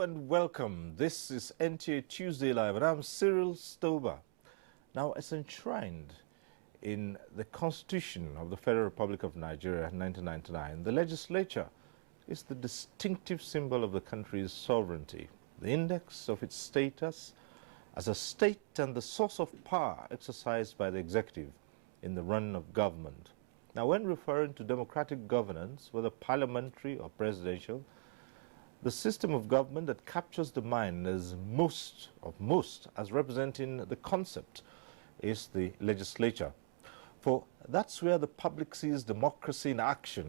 Hello and welcome. This is NTA Tuesday Live and I'm Cyril Stober. Now, as enshrined in the Constitution of the Federal Republic of Nigeria in 1999, the legislature is the distinctive symbol of the country's sovereignty, the index of its status as a state and the source of power exercised by the executive in the run of government. Now, when referring to democratic governance, whether parliamentary or presidential, the system of government that captures the mind as most as representing the concept is the legislature. For that's where the public sees democracy in action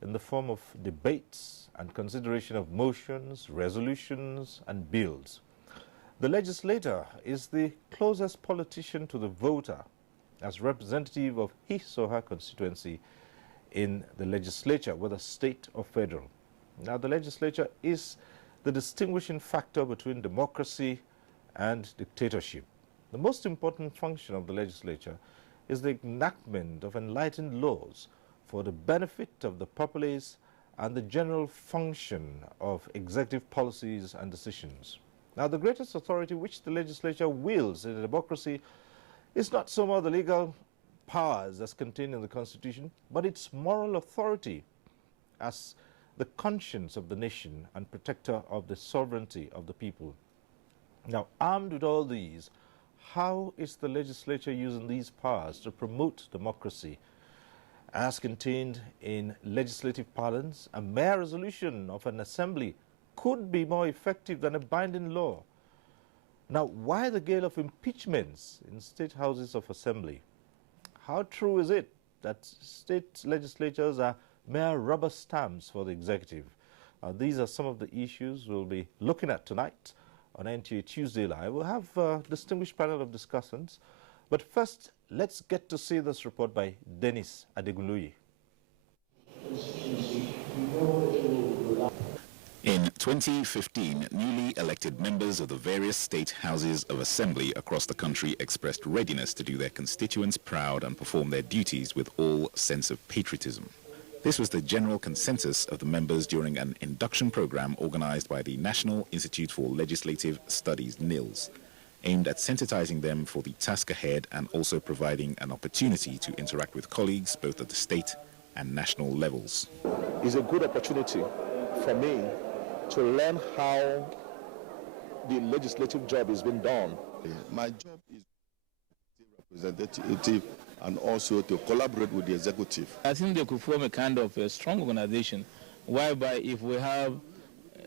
in the form of debates and consideration of motions, resolutions and bills. The legislator is the closest politician to the voter as representative of his or her constituency in the legislature, whether state or federal. Now, the legislature is the distinguishing factor between democracy and dictatorship. The most important function of the legislature is the enactment of enlightened laws for the benefit of the populace and the general function of executive policies and decisions. Now, the greatest authority which the legislature wields in a democracy is not so much the legal powers as contained in the Constitution, but its moral authority as the conscience of the nation and protector of the sovereignty of the people. Now, armed with all these, how is the legislature using these powers to promote democracy? As contained in legislative parlance, a mere resolution of an assembly could be more effective than a binding law. Now, why the gale of impeachments in state houses of assembly? How true is it that state legislatures are mere rubber stamps for the executive? These are some of the issues we'll be looking at tonight on NTA Tuesday Live. We'll have a distinguished panel of discussants. But first, let's get to see this report by Dennis Adegunloye. In 2015, newly elected members of the various state houses of assembly across the country expressed readiness to do their constituents proud and perform their duties with all sense of patriotism. This was the general consensus of the members during an induction program organized by the National Institute for Legislative Studies, NILS, aimed at sensitizing them for the task ahead and also providing an opportunity to interact with colleagues both at the state and national levels. It's a good opportunity for me to learn how the legislative job is being done. My job is representative and also to collaborate with the executive. I think they could form a kind of a strong organization whereby if we have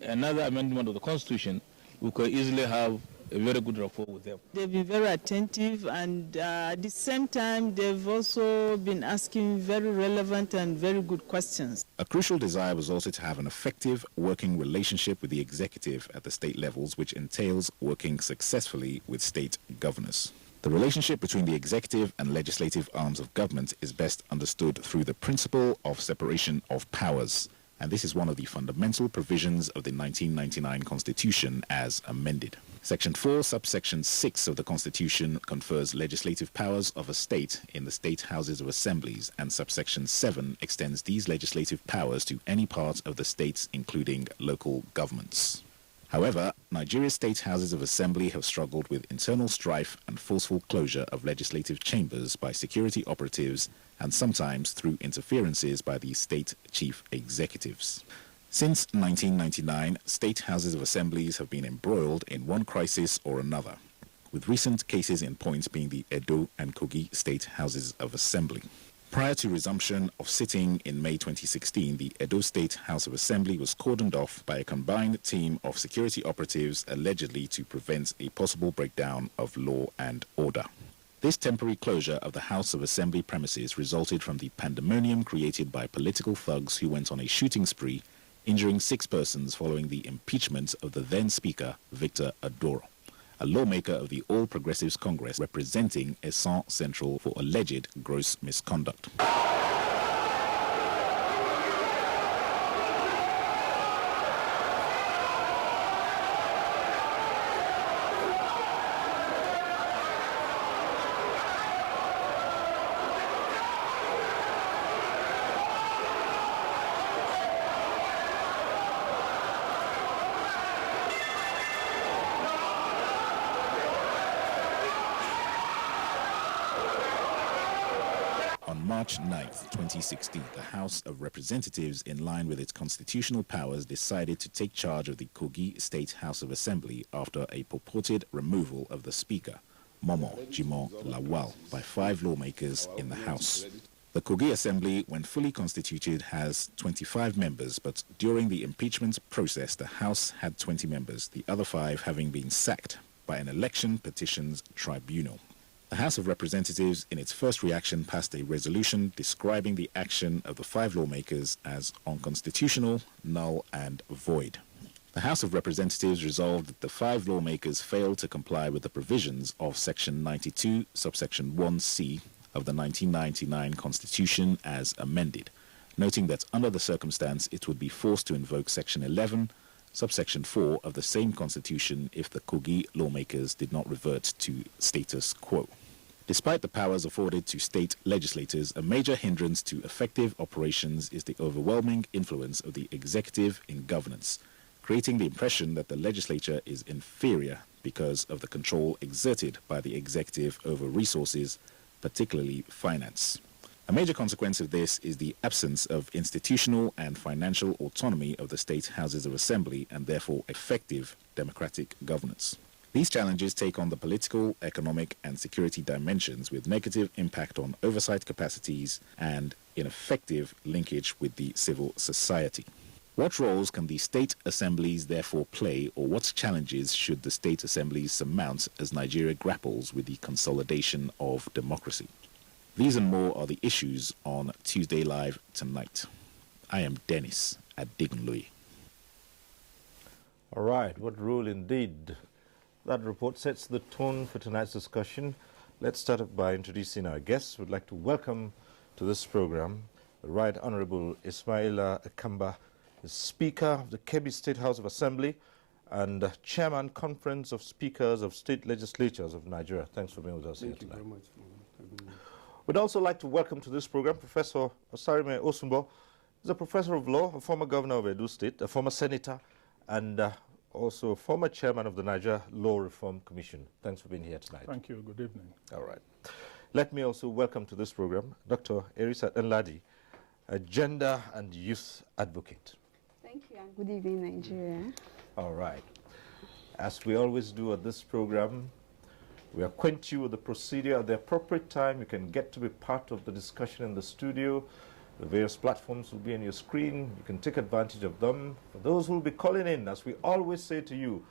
another amendment of the Constitution, we could easily have a very good rapport with them. They've been very attentive, and at the same time they've also been asking very relevant and very good questions. A crucial desire was also to have an effective working relationship with the executive at the state levels, which entails working successfully with state governors. The relationship between the executive and legislative arms of government is best understood through the principle of separation of powers, and this is one of the fundamental provisions of the 1999 Constitution as amended. Section 4, subsection 6 of the Constitution confers legislative powers of a state in the state houses of assemblies, and subsection 7 extends these legislative powers to any part of the states, including local governments. However, Nigeria's state houses of assembly have struggled with internal strife and forceful closure of legislative chambers by security operatives and sometimes through interferences by the state chief executives. Since 1999, state houses of assemblies have been embroiled in one crisis or another, with recent cases in point being the Edo and Kogi state houses of assembly. Prior to resumption of sitting in May 2016, the Edo State House of Assembly was cordoned off by a combined team of security operatives allegedly to prevent a possible breakdown of law and order. This temporary closure of the House of Assembly premises resulted from the pandemonium created by political thugs who went on a shooting spree, injuring 6 persons following the impeachment of the then Speaker, Victor Adoro, a lawmaker of the All Progressives Congress representing Esan Central for alleged gross misconduct. March 9, 2016, the House of Representatives, in line with its constitutional powers, decided to take charge of the Kogi State House of Assembly after a purported removal of the Speaker, Momo Jimoh Lawal, by 5 lawmakers in the House. The Kogi Assembly, when fully constituted, has 25 members, but during the impeachment process, the House had 20 members, the other 5 having been sacked by an election petitions tribunal. The House of Representatives, in its first reaction, passed a resolution describing the action of the 5 lawmakers as unconstitutional, null, and void. The House of Representatives resolved that the 5 lawmakers failed to comply with the provisions of Section 92, subsection 1c of the 1999 Constitution as amended, noting that under the circumstance it would be forced to invoke Section 11, subsection 4 of the same Constitution if the Kogi lawmakers did not revert to status quo. Despite the powers afforded to state legislators, a major hindrance to effective operations is the overwhelming influence of the executive in governance, creating the impression that the legislature is inferior because of the control exerted by the executive over resources, particularly finance. A major consequence of this is the absence of institutional and financial autonomy of the state houses of assembly and therefore effective democratic governance. These challenges take on the political, economic, and security dimensions with negative impact on oversight capacities and ineffective linkage with the civil society. What roles can the state assemblies therefore play, or what challenges should the state assemblies surmount as Nigeria grapples with the consolidation of democracy? These and more are the issues on Tuesday Live tonight. I am Dennis Adigunloye. All right, what role indeed? That report sets the tone for tonight's discussion. Let's start off by introducing our guests. We'd like to welcome to this program the Right Honorable Ismaila Akamba, the Speaker of the Kebbi State House of Assembly and Chairman Conference of Speakers of State Legislatures of Nigeria. Thanks for being with us here tonight. Thank you very much for having me. We'd also like to welcome to this program Professor Cyril Osumbo. He's a professor of law, a former governor of Edo State, a former senator, and also a former chairman of the Nigeria Law Reform Commission. Thanks for being here tonight. Thank you. Good evening. All right. Let me also welcome to this program Dr. Erisa Enladi, a gender and youth advocate. Thank you, and good evening, Nigeria. All right. As we always do at this program, we acquaint you with the procedure at the appropriate time. You can get to be part of the discussion in the studio. The various platforms will be on your screen. You can take advantage of them. For those who will be calling in, as we always say to you,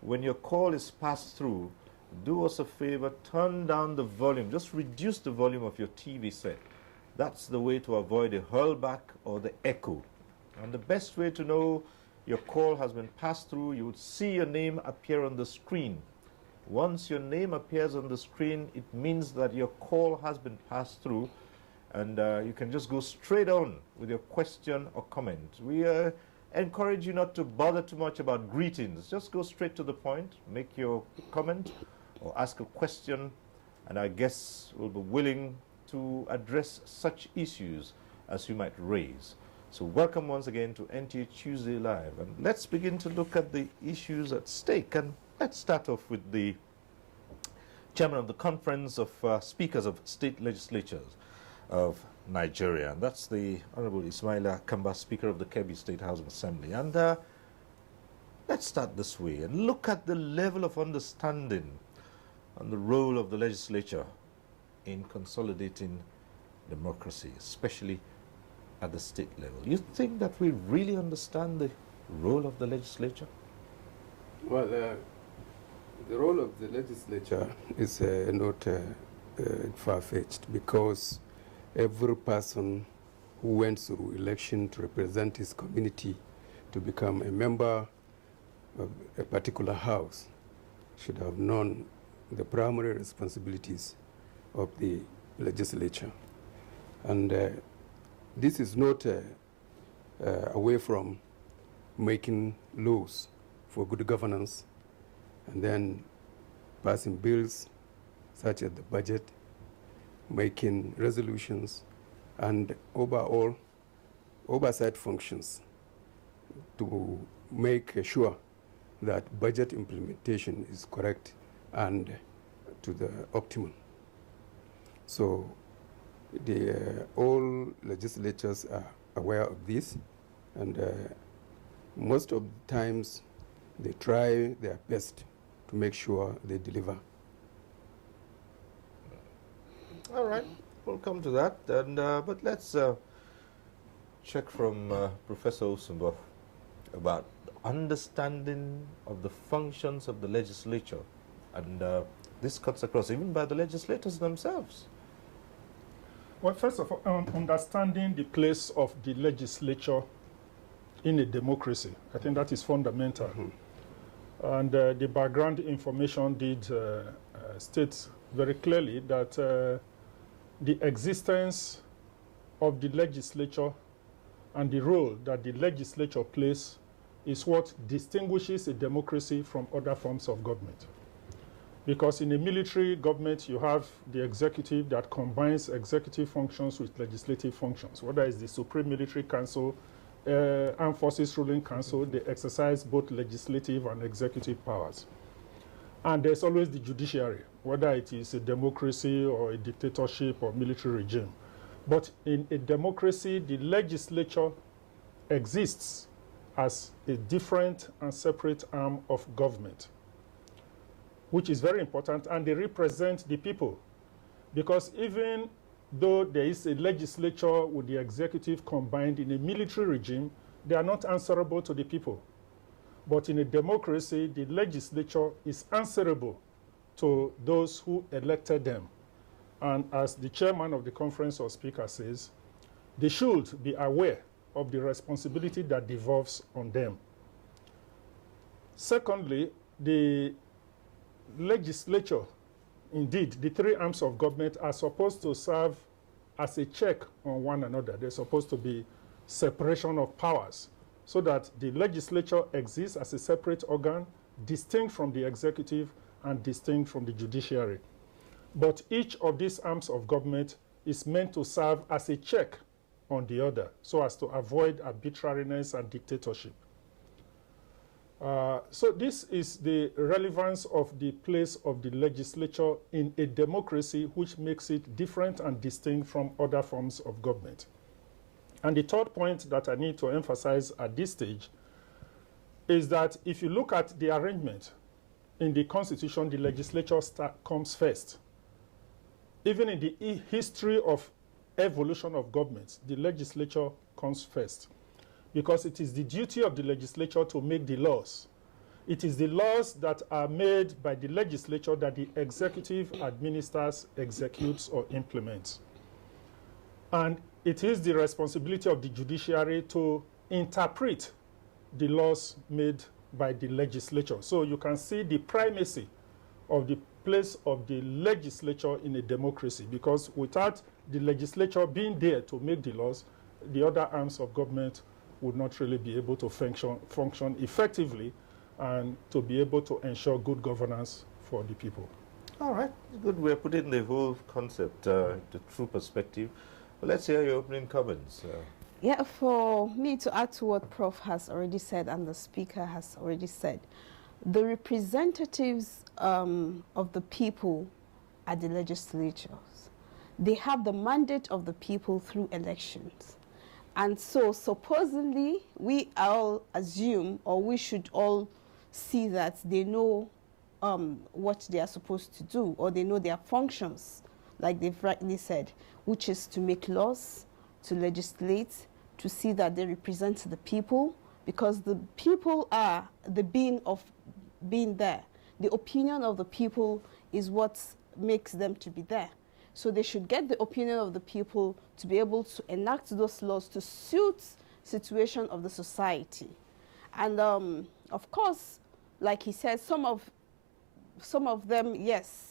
when your call is passed through, do us a favor, turn down the volume. Just reduce the volume of your TV set. That's the way to avoid a hurlback or the echo. And the best way to know your call has been passed through, you would see your name appear on the screen. Once your name appears on the screen, it means that your call has been passed through, and you can just go straight on with your question or comment. We encourage you not to bother too much about greetings. Just go straight to the point, make your comment or ask a question, and our guests will be willing to address such issues as you might raise. So welcome once again to NTA Tuesday Live, and let's begin to look at the issues at stake. And let's start off with the chairman of the Conference of Speakers of State Legislatures of Nigeria, and that's the Honorable Ismaila Akamba, Speaker of the Kebbi State House of Assembly. And let's start this way and look at the level of understanding and the role of the legislature in consolidating democracy, especially at the state level. You think that we really understand the role of the legislature? Well, the role of the legislature is not far-fetched, because every person who went through election to represent his community to become a member of a particular house should have known the primary responsibilities of the legislature. And this is not away from making laws for good governance and then passing bills such as the budget, making resolutions, and overall oversight functions to make sure that budget implementation is correct and to the optimum. So all legislatures are aware of this, and most of the times they try their best to make sure they deliver. All right, we'll come to that. And but let's check from Professor Osumbo about understanding of the functions of the legislature, and this cuts across even by the legislators themselves. Well, first of all, understanding the place of the legislature in a democracy, I think that is fundamental. And the background information did state very clearly that the existence of the legislature and the role that the legislature plays is what distinguishes a democracy from other forms of government. Because in a military government, you have the executive that combines executive functions with legislative functions, whether it's the Supreme Military Council, Armed Forces Ruling Council, they exercise both legislative and executive powers. And there's always the judiciary, whether it is a democracy or a dictatorship or military regime. But in a democracy, the legislature exists as a different and separate arm of government, which is very important, and they represent the people. Because even though there is a legislature with the executive combined in a military regime, they are not answerable to the people. But in a democracy, the legislature is answerable to those who elected them. And as the chairman of the conference or speaker says, they should be aware of the responsibility that devolves on them. Secondly, the legislature, indeed, the three arms of government are supposed to serve as a check on one another. There's supposed to be separation of powers so that the legislature exists as a separate organ, distinct from the executive and distinct from the judiciary. But each of these arms of government is meant to serve as a check on the other so as to avoid arbitrariness and dictatorship. So this is the relevance of the place of the legislature in a democracy, which makes it different and distinct from other forms of government. And the third point that I need to emphasize at this stage is that if you look at the arrangement in the Constitution, the legislature comes first. Even in the history of evolution of governments, the legislature comes first, because it is the duty of the legislature to make the laws. It is the laws that are made by the legislature that the executive administers, executes, or implements. And it is the responsibility of the judiciary to interpret the laws made by the legislature. So you can see the primacy of the place of the legislature in a democracy, because without the legislature being there to make the laws, the other arms of government would not really be able to function effectively and to be able to ensure good governance for the people. All right, good. We're putting the whole concept to true perspective. Well, let's hear your opening comments. Yeah, for me to add to what Prof has already said and the speaker has already said, the representatives of the people are the legislatures. They have the mandate of the people through elections. And so supposedly we all assume, or we should all see, that they know what they are supposed to do, or they know their functions, like they've rightly said, which is to make laws, to legislate, to see that they represent the people, because the people are the being of being there. The opinion of the people is what makes them to be there. So they should get the opinion of the people to be able to enact those laws to suit situation of the society. And of course, like he said, some of them, yes,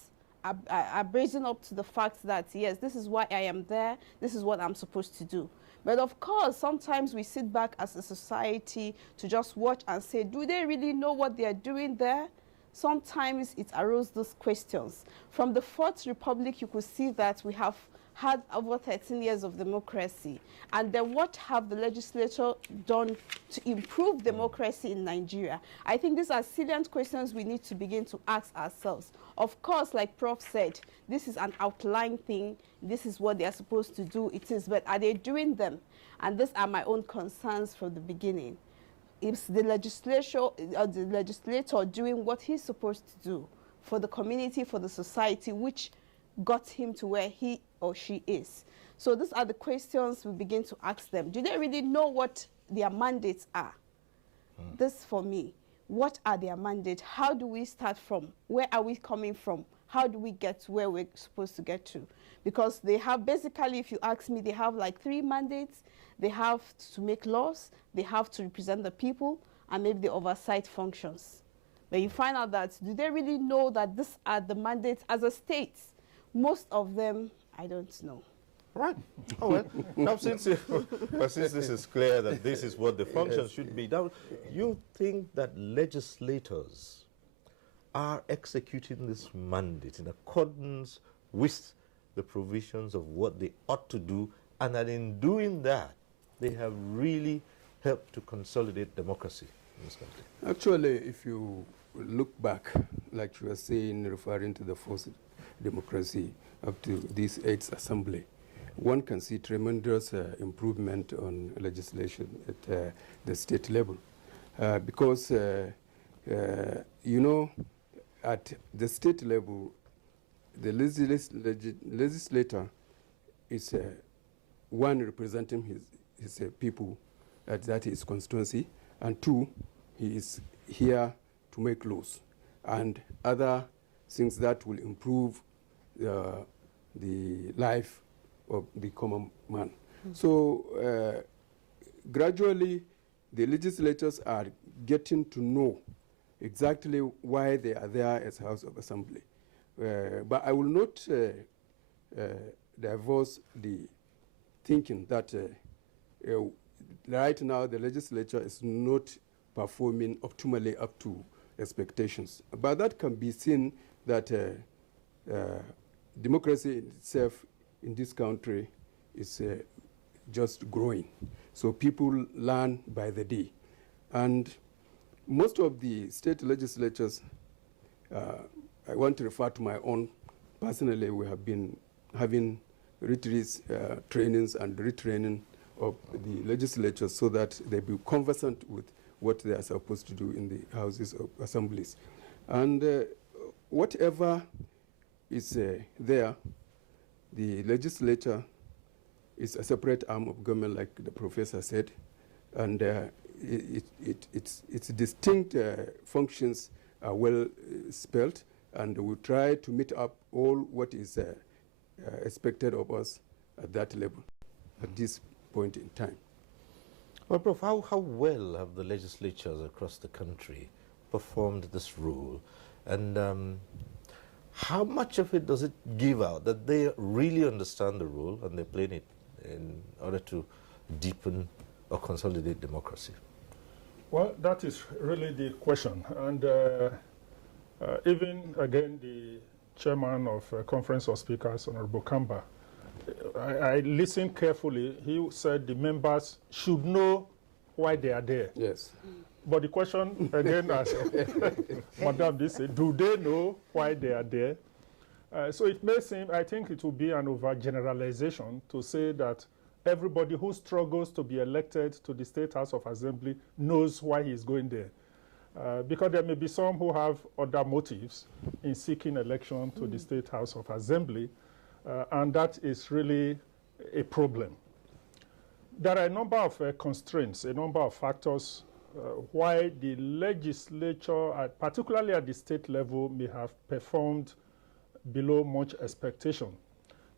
are brazen up to the fact that, yes, this is why I am there, this is what I'm supposed to do. But of course, sometimes we sit back as a society to just watch and say, do they really know what they are doing there? Sometimes it arose those questions. From the Fourth Republic, you could see that we have had over 13 years of democracy. And then what have the legislature done to improve democracy in Nigeria? I think these are salient questions we need to begin to ask ourselves. Of course, like Prof said, this is an outline thing. This is what they are supposed to do. It is, but are they doing them? And these are my own concerns from the beginning. Is the legislator doing what he's supposed to do for the community, for the society, which got him to where he or she is? So these are the questions we begin to ask them. Do they really know what their mandates are? This for me. What are their mandates? How do we start from? Where are we coming from? How do we get to where we're supposed to get to? Because they have, basically, if you ask me, they have like 3 mandates. They have to make laws, they have to represent the people, and maybe the oversight functions. But you find out that, do they really know that these are the mandates as a state? Most of them, I don't know. Right. Oh, well, now since this is clear that this is what the function should be, now you think that legislators are executing this mandate in accordance with the provisions of what they ought to do, and that in doing that, they have really helped to consolidate democracy in this country? Actually, if you look back, like you were saying, referring to the first democracy up to this 8th assembly, one can see tremendous improvement on legislation at the state level. Because, you know, at the state level, the legislator is one, representing his people, that is constituency, and 2, he is here to make laws and other things that will improve the life of the common man. So gradually, the legislators are getting to know exactly why they are there as House of Assembly. But I will not divorce the thinking that right now the legislature is not performing optimally up to expectations. But that can be seen that democracy itself in this country is just growing. So people learn by the day. And most of the state legislatures, I want to refer to my own. Personally, we have been having retreats, trainings and retraining of the legislatures so that they be conversant with what they are supposed to do in the houses of assemblies. And whatever is there, the legislature is a separate arm of government, like the professor said, and its distinct functions are well spelled, and we try to meet up all what is expected of us at that level, at this point in time. Well, Prof, how well have the legislatures across the country performed this role? And how much of it does it give out that they really understand the role and they're playing it in order to deepen or consolidate democracy? Well, that is really the question. And even, again, the chairman of Conference of Speakers, Honorable Kamba, I listened carefully. He said the members should know why they are there. Yes. But the question, again, as Madam did say, do they know why they are there? So it may seem, I think it will be an overgeneralization to say that everybody who struggles to be elected to the State House of Assembly knows why he is going there. Because there may be some who have other motives in seeking election to the State House of Assembly, and that is really a problem. There are a number of constraints, a number of factors why the legislature, particularly at the state level, may have performed below much expectation.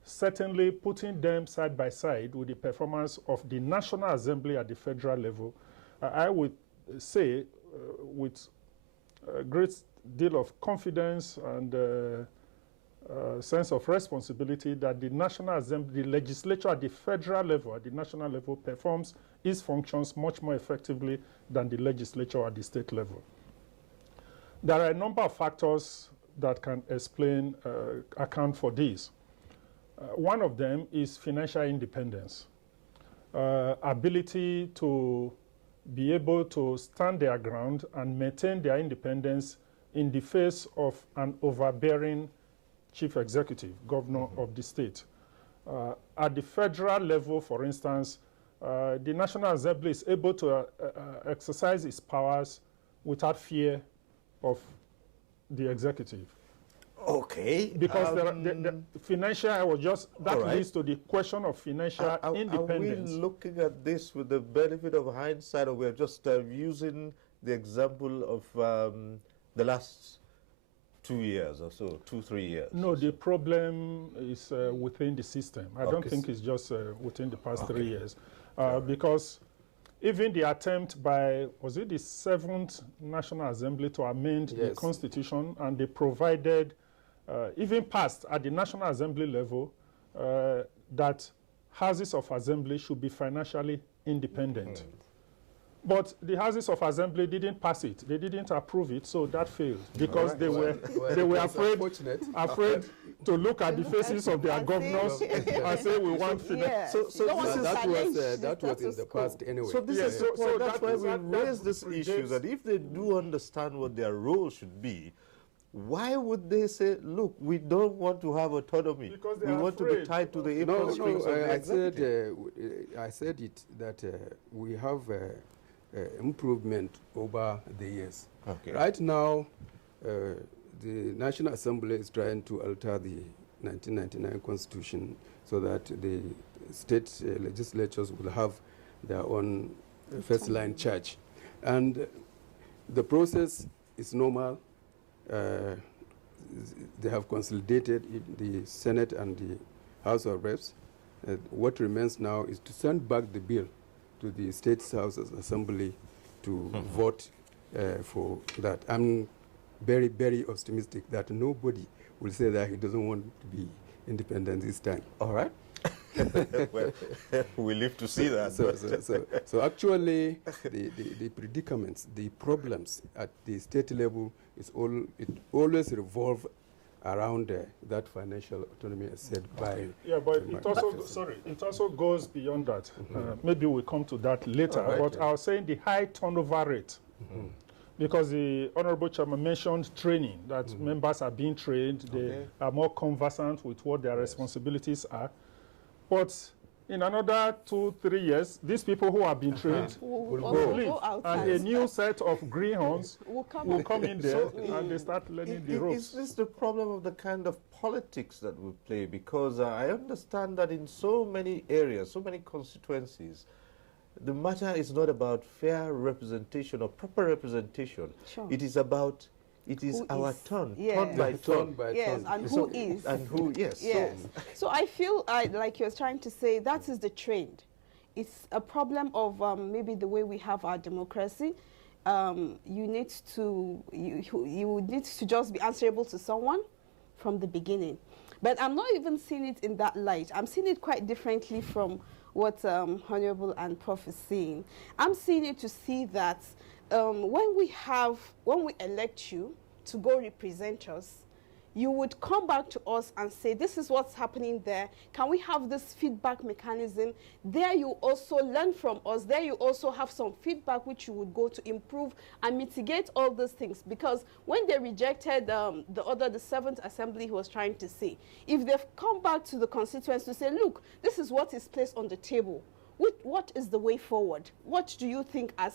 Certainly, putting them side by side with the performance of the National Assembly at the federal level, I would say with a great deal of confidence and sense of responsibility that the National Assembly, the legislature at the federal level, at the national level, performs its functions much more effectively than the legislature at the state level. There are a number of factors that can explain, account for this. One of them is financial independence, ability to be able to stand their ground and maintain their independence in the face of an overbearing chief executive, governor of the state. At the federal level, for instance, the National Assembly is able to exercise its powers without fear of the executive. Okay. Because the financial, that right. leads to the question of financial independence. Are we looking at this with the benefit of hindsight, or we're just using the example of the last 2 years or so, 2-3 years? No, the problem is within the system. I don't think it's just within the past 3 years. Because even the attempt by, was it the 7th National Assembly to amend the Constitution, and they provided, even passed at the National Assembly level, that houses of assembly should be financially independent. But the houses of assembly didn't pass it. They didn't approve it, so that failed because they were afraid to look at the faces of their governors and say we want finance. So that was in the past anyway. So this is so that's why we raise this issue, that if they do understand what their role should be, why would they say, look, we don't want to have autonomy. We want to be tied to the apron strings of the executive. I said it, that we have improvement over the years. Okay. Right now, the National Assembly is trying to alter the 1999 Constitution so that the state legislatures will have their own first-line charge. And the process is normal. They have consolidated the Senate and the House of Reps. What remains now is to send back the bill to the State House Assembly to vote for that. I'm very, very optimistic that nobody will say that he doesn't want to be independent this time. All right. Well, we live to see that. So actually, the predicaments, the problems at the state level, it always revolve around that financial autonomy as said by... Yeah, but it also goes beyond that. Maybe we'll come to that later, but I was saying the high turnover rate. Because the Honorable Chairman mentioned training, that members are being trained, they are more conversant with what their responsibilities are. But in another 2-3 years, these people who have been trained will go out, and a new set of greenhorns will come in there and they start learning the ropes. Is this the problem of the kind of politics that we play? Because I understand that in so many areas, so many constituencies, the matter is not about fair representation or proper representation. Sure. It is about our turn, turn by turn. Yes, and who is. And who, yes. So I feel like you're trying to say that is the trend. It's a problem of maybe the way we have our democracy. You need to just be answerable to someone from the beginning. But I'm not even seeing it in that light. I'm seeing it quite differently from what Honorable and Prof is saying. I'm seeing it to see that when we elect you to go represent us, you would come back to us and say, this is what's happening there. Can we have this feedback mechanism? There you also learn from us. There you also have some feedback which you would go to improve and mitigate all these things. Because when they rejected the 7th Assembly, he was trying to say, if they've come back to the constituents to say, look, this is what is placed on the table. What is the way forward? What do you think as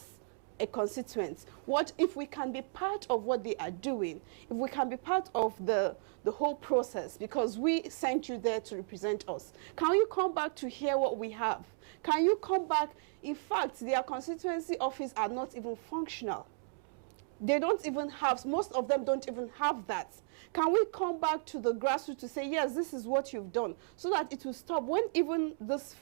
a constituent? What if we can be part of what they are doing, if we can be part of the whole process, because we sent you there to represent us? Can you come back to hear what we have? Can you come back? In fact, their constituency office are not even functional. They don't even have, most of them don't even have that. Can we come back to the grassroots to say, yes, this is what you've done, so that it will stop when even this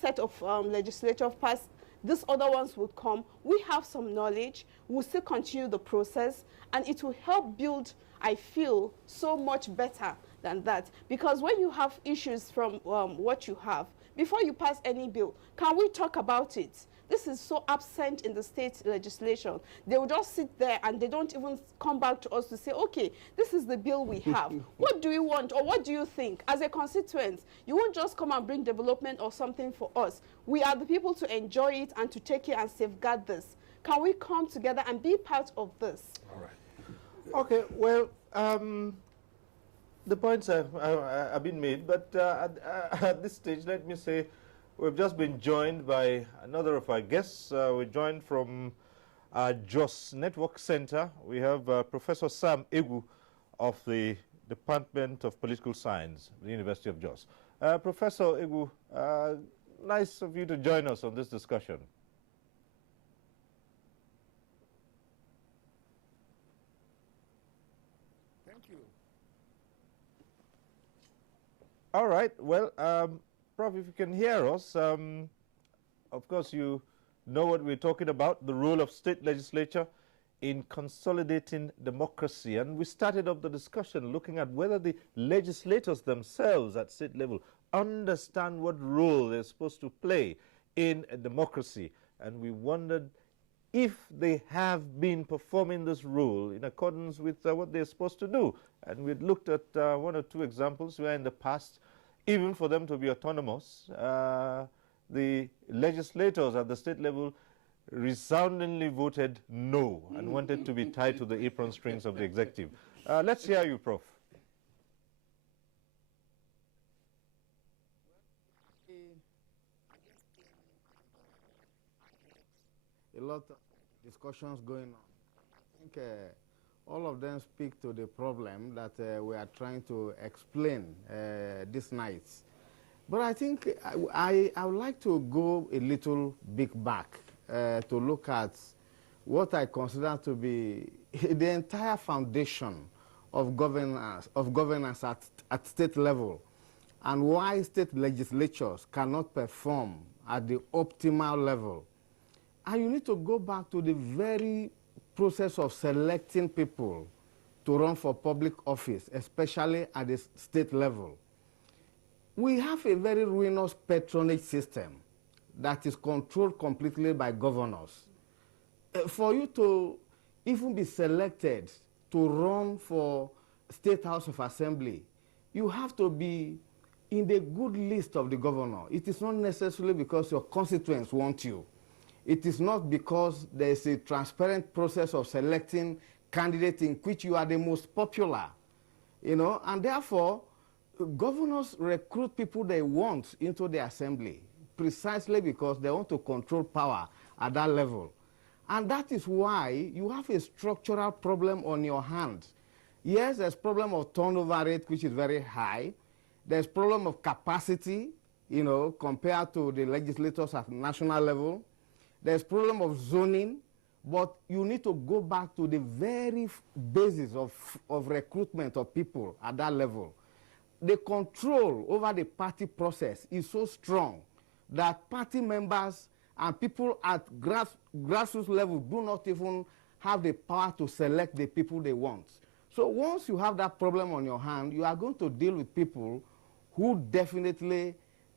set of legislature pass, these other ones will come. We have some knowledge. We'll still continue the process, and it will help build, I feel, so much better than that. Because when you have issues from what you have, before you pass any bill, can we talk about it? this is so absent in the state legislation. They will just sit there and they don't even come back to us to say, okay, this is the bill we have. What do you want, or what do you think? As a constituent, you won't just come and bring development or something for us. We are the people to enjoy it and to take care and safeguard this. Can we come together and be part of this? All right. Okay, well, the points have been made, but at this stage, let me say we've just been joined by another of our guests. We're joined from Jos Network Center. We have Professor Sam Egu of the Department of Political Science, the University of Jos. Professor Egu, nice of you to join us on this discussion. Thank you. All right. Well, Prof, if you can hear us, of course you know what we're talking about, the role of state legislature in consolidating democracy. And we started off the discussion looking at whether the legislators themselves at state level understand what role they're supposed to play in a democracy. And we wondered if they have been performing this role in accordance with what they're supposed to do. And we looked at one or two examples where in the past, even for them to be autonomous, the legislators at the state level resoundingly voted no and wanted to be tied to the apron strings of the executive. Let's hear you, Prof. A lot of discussions going on. I think all of them speak to the problem that we are trying to explain this night. But I think I would like to go a little bit back to look at what I consider to be the entire foundation of governance at state level, and why state legislatures cannot perform at the optimal level. And you need to go back to the very process of selecting people to run for public office, especially at the state level. We have a very ruinous patronage system that is controlled completely by governors. For you to even be selected to run for State House of Assembly, you have to be in the good list of the governor. It is not necessarily because your constituents want you. It is not because there is a transparent process of selecting candidates in which you are the most popular, and therefore, governors recruit people they want into the assembly precisely because they want to control power at that level. And that is why you have a structural problem on your hands. Yes, there's problem of turnover rate, which is very high. There's problem of capacity, compared to the legislators at national level. There's problem of zoning, but you need to go back to the very basis of recruitment of people at that level. The control over the party process is so strong that party members and people at grassroots level do not even have the power to select the people they want. So once you have that problem on your hand, you are going to deal with people who definitely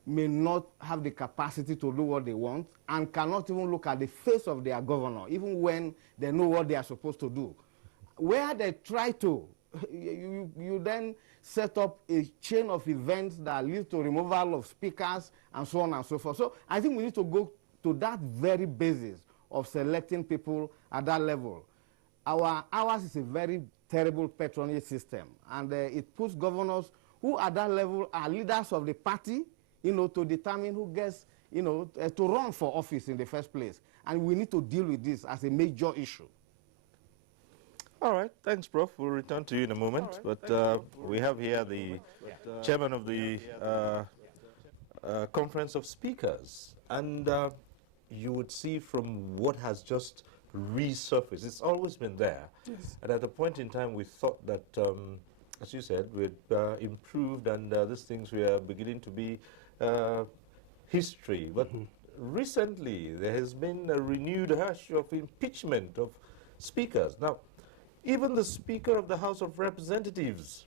may not have the capacity to do what they want and cannot even look at the face of their governor, even when they know what they are supposed to do. Where they try to, you then set up a chain of events that lead to removal of speakers and so on and so forth. So I think we need to go to that very basis of selecting people at that level. Ours is a very terrible patronage system, and it puts governors who at that level are leaders of the party, to determine who gets, to run for office in the first place. And we need to deal with this as a major issue. All right, thanks, Prof. We'll return to you in a moment. Right, but we have here the chairman of the Conference of Speakers. And you would see from what has just resurfaced, it's always been there. Yes. And at a point in time, we thought that, as you said, we'd improved and these things were beginning to be history. But recently, there has been a renewed hush of impeachment of speakers. Now, even the Speaker of the House of Representatives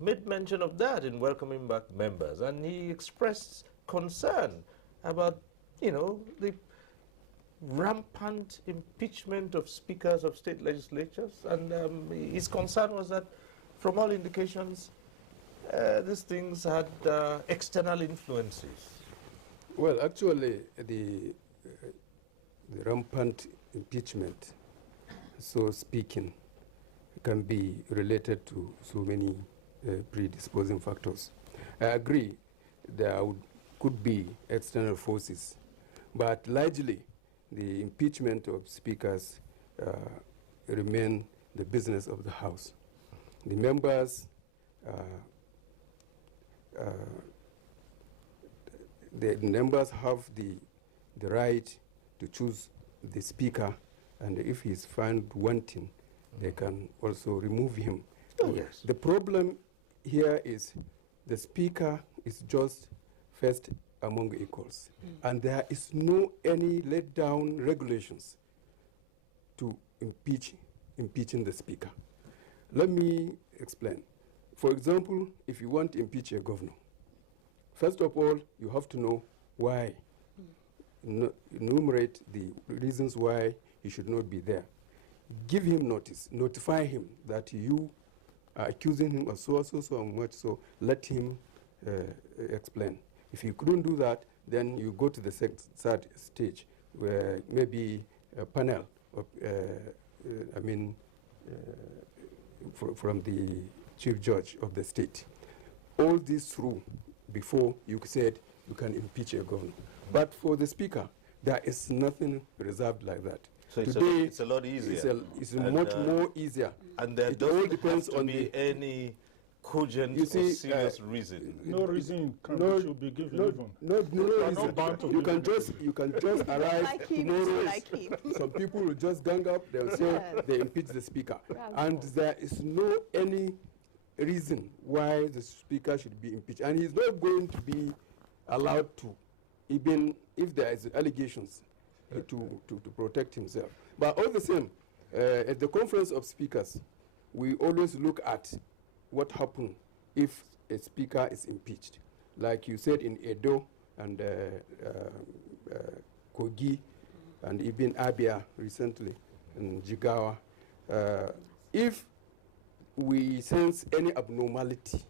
made mention of that in welcoming back members, and he expressed concern about, the rampant impeachment of speakers of state legislatures, and his concern was that, from all indications, these things had external influences. Well, actually, the rampant impeachment, so speaking, can be related to so many predisposing factors. I agree there could be external forces, but largely the impeachment of speakers remain the business of the House. The members have the right to choose the speaker, and if he's found wanting, they can also remove him. Oh, yes. The problem here is the speaker is just first among equals, and there is no any laid down regulations to impeaching the speaker. Let me explain. For example, if you want to impeach a governor, first of all, you have to know why. Enumerate the reasons why he should not be there. Give him notice. Notify him that you are accusing him of so much, so let him explain. If you couldn't do that, then you go to the third stage, where maybe a panel, of, from the chief judge of the state. All this through before you said you can impeach a governor. But for the speaker, there is nothing reserved like that. So today, it's a lot easier. It's much more easier. And there it doesn't all depends have to on be any cogent you see, or serious reason. No reason should be given even. No reason. bound to You give can just arrive Like him, tomorrow. like him. Some people will just gang up. They'll say they impeach the speaker, and there is no any reason why the speaker should be impeached, and he's not going to be allowed to, even if there is allegations, to protect himself. But all the same, at the conference of speakers, we always look at what happened if a speaker is impeached. Like you said in Edo and Kogi and even Abia recently in Jigawa, if we sense any abnormality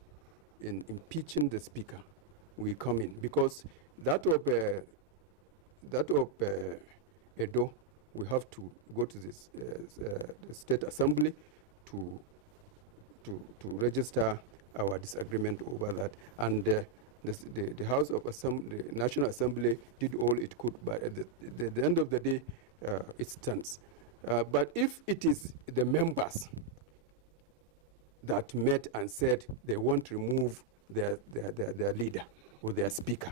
in impeaching the speaker, we come in, because that of Edo, we have to go to this the state assembly to register our disagreement over that, and the House of Assembly, the National Assembly, did all it could, but at the end of the day, it stands. But if it is the members that met and said they want to remove their leader or their speaker,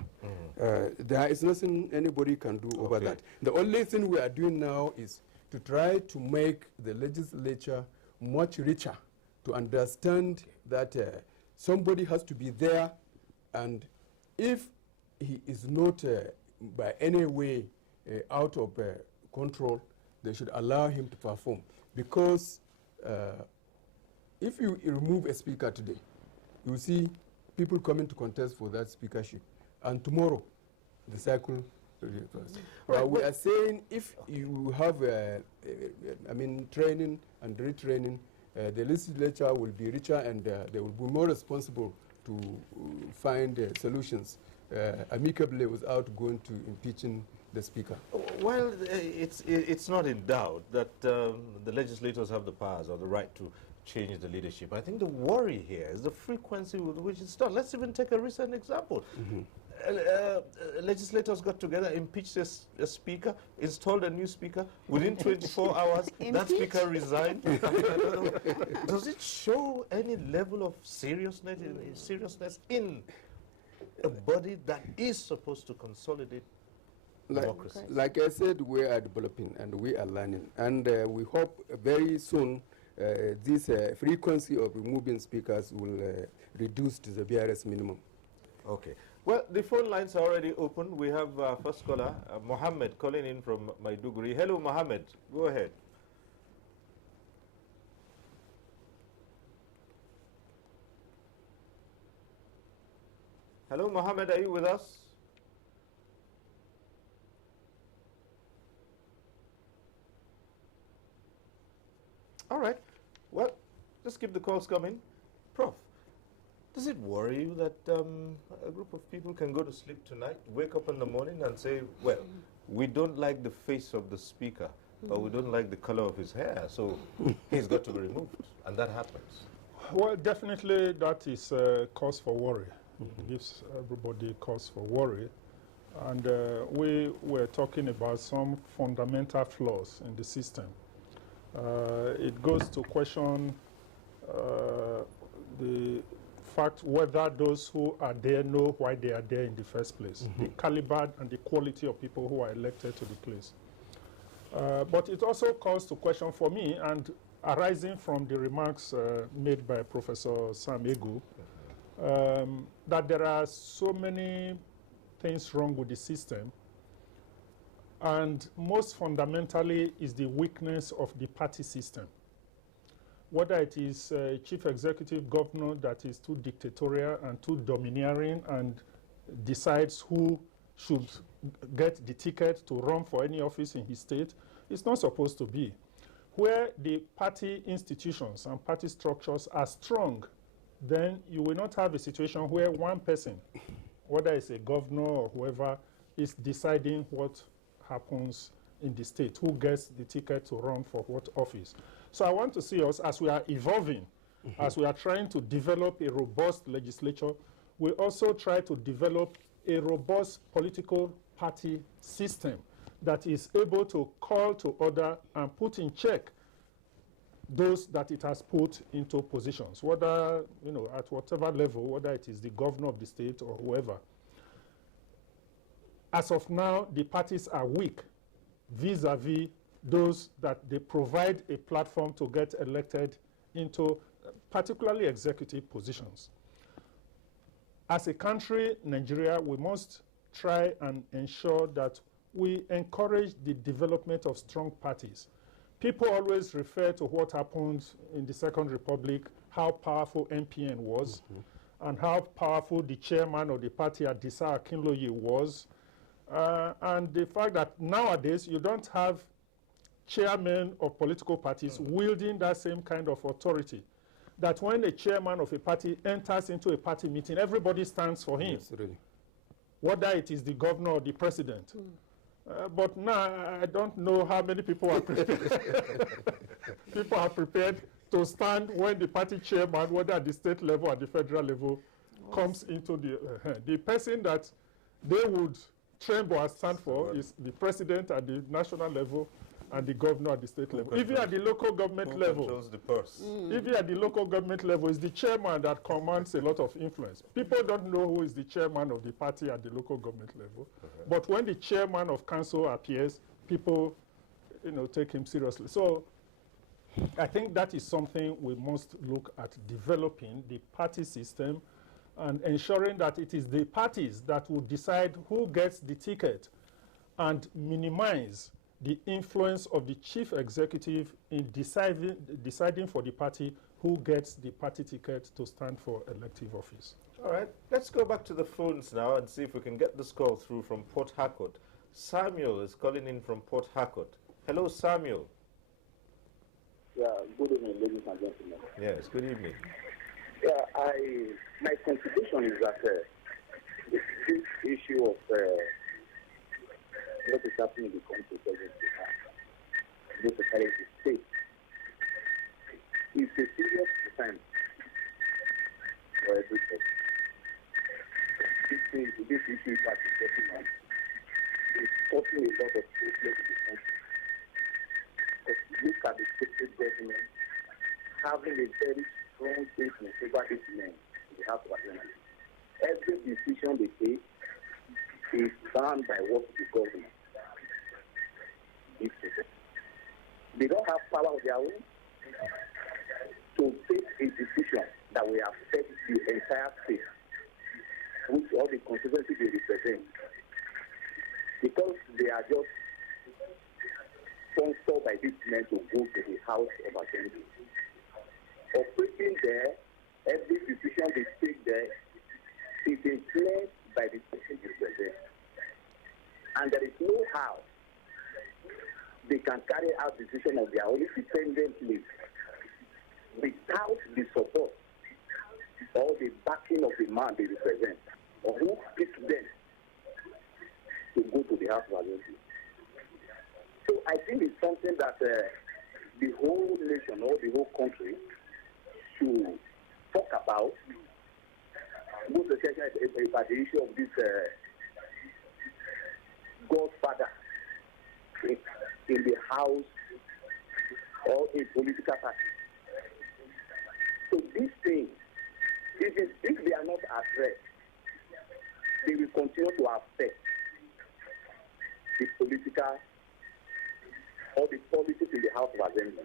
there is nothing anybody can do over that. The only thing we are doing now is to try to make the legislature much richer, to understand that somebody has to be there, and if he is not by any way out of control, they should allow him to perform. Because if you remove a speaker today, you see people coming to contest for that speakership, and tomorrow the cycle reverses. But we are saying if you have training and retraining, the legislature will be richer, and they will be more responsible to find solutions amicably without going to impeaching the speaker. Well, it's not in doubt that the legislators have the powers or the right to change the leadership. I think the worry here is the frequency with which it's done. Let's even take a recent example. Legislators got together, impeached a speaker, installed a new speaker. Within 24 hours, that speaker resigned. I don't know. Does it show any level of seriousness in a body that is supposed to consolidate democracy? Like I said, we are developing and we are learning, and we hope very soon this frequency of removing speakers will reduce to the barest minimum. Okay. Well, the phone lines are already open. We have first caller, Mohammed, calling in from Maiduguri. Hello, Mohammed. Go ahead. Hello, Mohammed. Are you with us? All right. Well, just keep the calls coming. Prof, does it worry you that a group of people can go to sleep tonight, wake up in the morning and say, well, we don't like the face of the speaker, or we don't like the color of his hair, so he's got to be removed, and that happens? Well, definitely that is cause for worry. It gives everybody cause for worry. And we were talking about some fundamental flaws in the system. It goes to question the fact whether those who are there know why they are there in the first place, the caliber and the quality of people who are elected to the place. But it also calls to question for me, and arising from the remarks made by Professor Sam Egu, that there are so many things wrong with the system, and most fundamentally is the weakness of the party system. Whether it is a chief executive governor that is too dictatorial and too domineering and decides who should get the ticket to run for any office in his state, it's not supposed to be. Where the party institutions and party structures are strong, then you will not have a situation where one person, whether it's a governor or whoever, is deciding what happens in the state, who gets the ticket to run for what office. So I want to see us, as we are evolving, as we are trying to develop a robust legislature, we also try to develop a robust political party system that is able to call to order and put in check those that it has put into positions, whether, at whatever level, whether it is the governor of the state or whoever. As of now, the parties are weak vis-a-vis those that they provide a platform to get elected into particularly executive positions. As a country, Nigeria, we must try and ensure that we encourage the development of strong parties. People always refer to what happened in the Second Republic, how powerful MPN was, and how powerful the chairman of the party, Adisa Akinloye, was. And the fact that nowadays you don't have chairmen of political parties wielding that same kind of authority. That when a chairman of a party enters into a party meeting, everybody stands for him. Yes, really. Whether it is the governor or the president. But now I don't know how many people are people are prepared to stand when the party chairman, whether at the state level or the federal level, comes into the person that they would tremble and stand for is the president at the national level and the governor at the state level. If you're at the local government level, controls the purse? if you're at the local government level, it's the chairman that commands a lot of influence. People don't know who is the chairman of the party at the local government level. But when the chairman of council appears, people, take him seriously. So I think that is something we must look at, developing the party system and ensuring that it is the parties that will decide who gets the ticket and minimize the influence of the chief executive in deciding for the party who gets the party ticket to stand for elective office. All right, let's go back to the phones now and see if we can get this call through from Port Harcourt. Samuel is calling in from Port Harcourt. Hello, Samuel. Yeah, good evening, ladies and gentlemen. Yes, good evening. Yeah, my contribution is that this issue of what is happening in the country presently now, this the state, is a serious defense for everybody. This issue that is getting on is causing a lot of problems in the country. But look at the state government having a very strong influence over these men in the House of Assembly. Every decision they take is bound by what the government gives to them. They don't have power of their own to take a decision that will affect the entire state, which all the constituencies they represent, because they are just sponsored by these men to go to the House of Assembly. Operating there, every decision they take there is influenced by the person they represent. And there is no how they can carry out decision of their own independently without the support or the backing of the man they represent, or who picked them to go to the House of Assembly. So I think it's something that the whole nation or the whole country should talk about, most especially about the issue of this godfather in the House or a political party. So these things, if they are not addressed, they will continue to affect the political or the politics in the House of Assembly.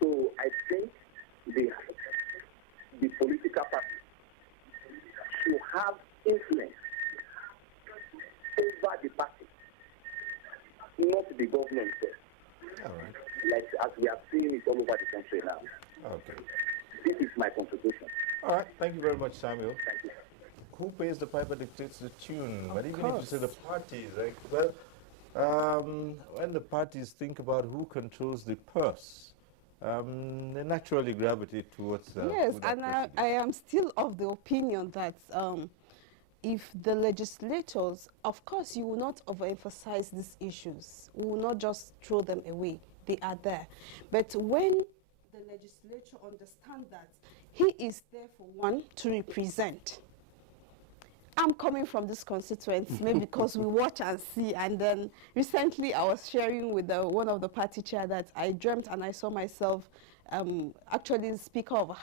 So I think the political party should have influence over the party, not the government itself. All right. Like as we are seeing it all over the country now. Okay. This is my contribution. All right. Thank you very much, Samuel. Thank you. Who pays the piper dictates the tune. But even course. if you say the parties, like, well, when the parties think about who controls the purse, they naturally gravitate towards yes, who that and person I is. am still of the opinion that if the legislators, of course, you will not overemphasize these issues. We will not just throw them away. They are there. But when the legislature understands that he is there for one, to represent. I'm coming from this constituency, maybe because we watch and see. And then recently I was sharing with one of the party chair that I dreamt and I saw myself actually the Speaker of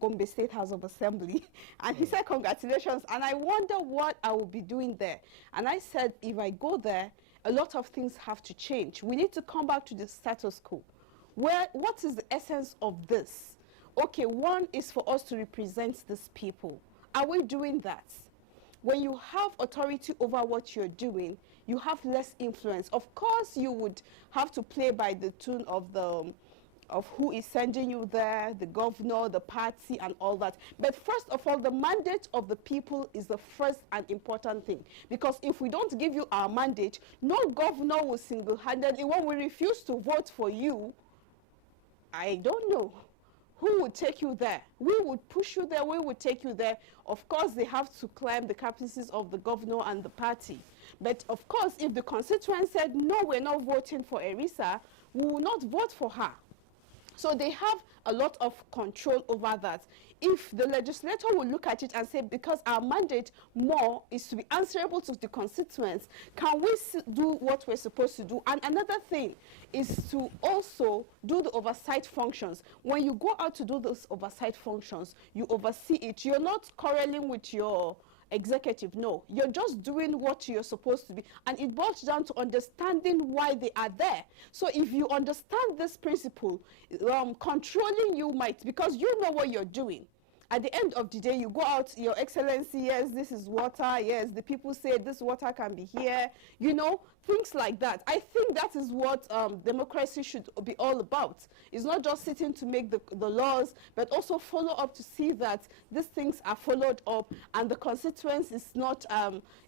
Gombe State House of Assembly. And he said, congratulations. And I wonder what I will be doing there. And I said, if I go there, a lot of things have to change. We need to come back to the status quo. What is the essence of this? Okay, one is for us to represent these people. Are we doing that? When you have authority over what you're doing, you have less influence. Of course, you would have to play by the tune of who is sending you there, the governor, the party, and all that. But first of all, the mandate of the people is the first and important thing. Because if we don't give you our mandate, no governor will single-handedly, when we refuse to vote for you, I don't know. Who would take you there? We would push you there, we would take you there. Of course, they have to climb the caprices of the governor and the party. But of course, if the constituent said, no, we're not voting for Erisa, we will not vote for her. So they have a lot of control over that. If the legislator will look at it and say, because our mandate more is to be answerable to the constituents, can we do what we're supposed to do? And another thing is to also do the oversight functions. When you go out to do those oversight functions, you oversee it. You're not quarreling with your executive, no. You're just doing what you're supposed to be. And it boils down to understanding why they are there. So if you understand this principle, controlling you might, because you know what you're doing. At the end of the day, you go out, Your Excellency, yes, this is water, yes, the people say this water can be here, you know, things like that. I think that is what democracy should be all about. It's not just sitting to make the laws, but also follow up to see that these things are followed up and the constituents is not,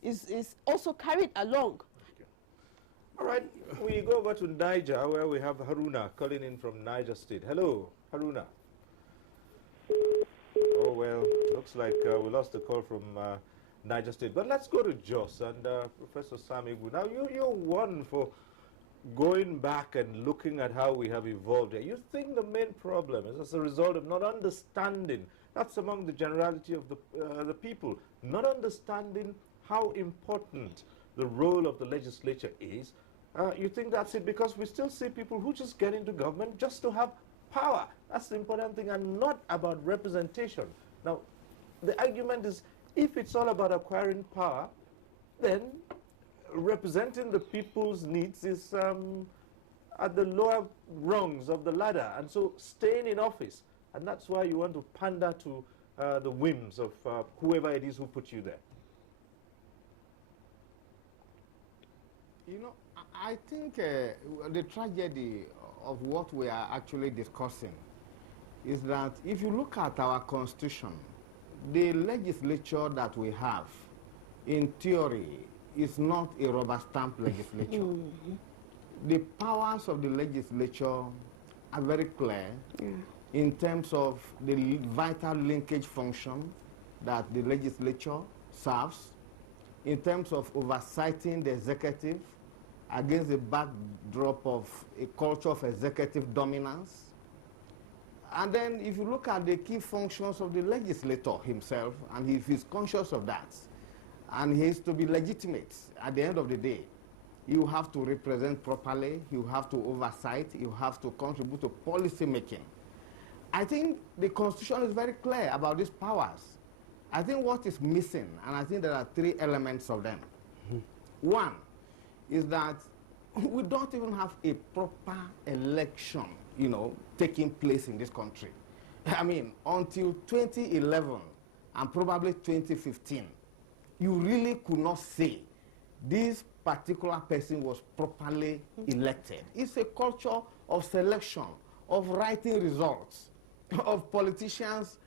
is also carried along. All right, we go over to Niger, where we have Haruna calling in from Niger State. Hello, Haruna. Oh, well, looks like we lost the call from Niger State. But let's go to Jos and Professor Samigu. Now, you're one for going back and looking at how we have evolved here. You think the main problem is as a result of not understanding, that's among the generality of the people, not understanding how important the role of the legislature is. You think that's it because we still see people who just get into government just to have power. That's the important thing, and not about representation. Now, the argument is, if it's all about acquiring power, then representing the people's needs is at the lower rungs of the ladder, and so staying in office. And that's why you want to pander to the whims of whoever it is who put you there. You know, I think the tragedy of what we are actually discussing is that if you look at our constitution, the legislature that we have, in theory, is not a rubber stamp legislature. The powers of the legislature are very clear in terms of the vital linkage function that the legislature serves, in terms of oversighting the executive against the backdrop of a culture of executive dominance. And then if you look at the key functions of the legislator himself, and if he's conscious of that, and he is to be legitimate at the end of the day, you have to represent properly, you have to oversight, you have to contribute to policy making. I think the Constitution is very clear about these powers. I think what is missing, and I think there are three elements of them. One is that we don't even have a proper election, you know, taking place in this country. I mean, until 2011 and probably 2015, you really could not say this particular person was properly elected. It's a culture of selection, of writing results, of politicians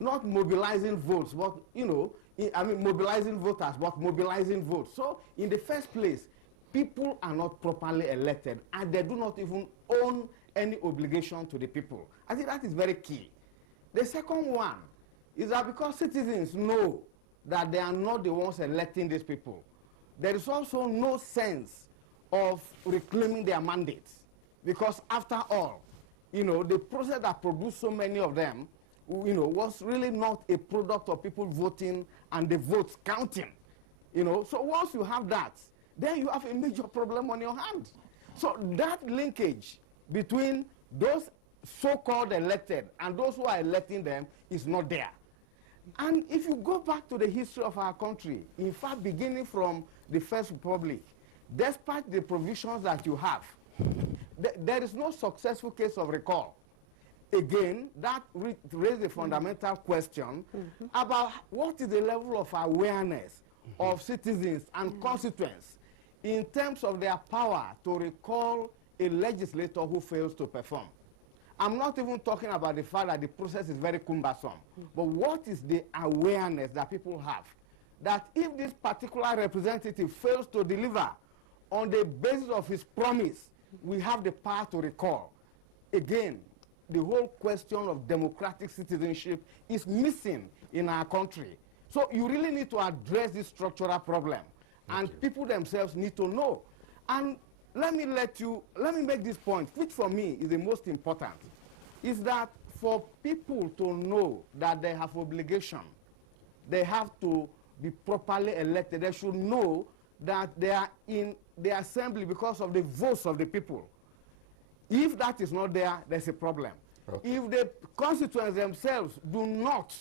not mobilizing votes, but, you know, I mean, mobilizing voters, but mobilizing votes. So, in the first place, people are not properly elected, and they do not even own any obligation to the people. I think that is very key. The second one is that because citizens know that they are not the ones electing these people, there is also no sense of reclaiming their mandates. Because after all, you know, the process that produced so many of them, you know, was really not a product of people voting and the votes counting. You know, so once you have that, then you have a major problem on your hands. So that linkage between those so-called elected and those who are electing them is not there. And if you go back to the history of our country, in fact, beginning from the First Republic, despite the provisions that you have, there is no successful case of recall. Again, that raises a fundamental question about what is the level of awareness of citizens and constituents in terms of their power to recall a legislator who fails to perform. I'm not even talking about the fact that the process is very cumbersome, but what is the awareness that people have that if this particular representative fails to deliver on the basis of his promise, we have the power to recall. Again, the whole question of democratic citizenship is missing in our country. So you really need to address this structural problem, and people themselves need to know. And let me make this point, which for me is the most important, is that for people to know that they have obligation, they have to be properly elected. They should know that they are in the assembly because of the votes of the people. If that is not there, there's a problem. Okay. If the constituents themselves do not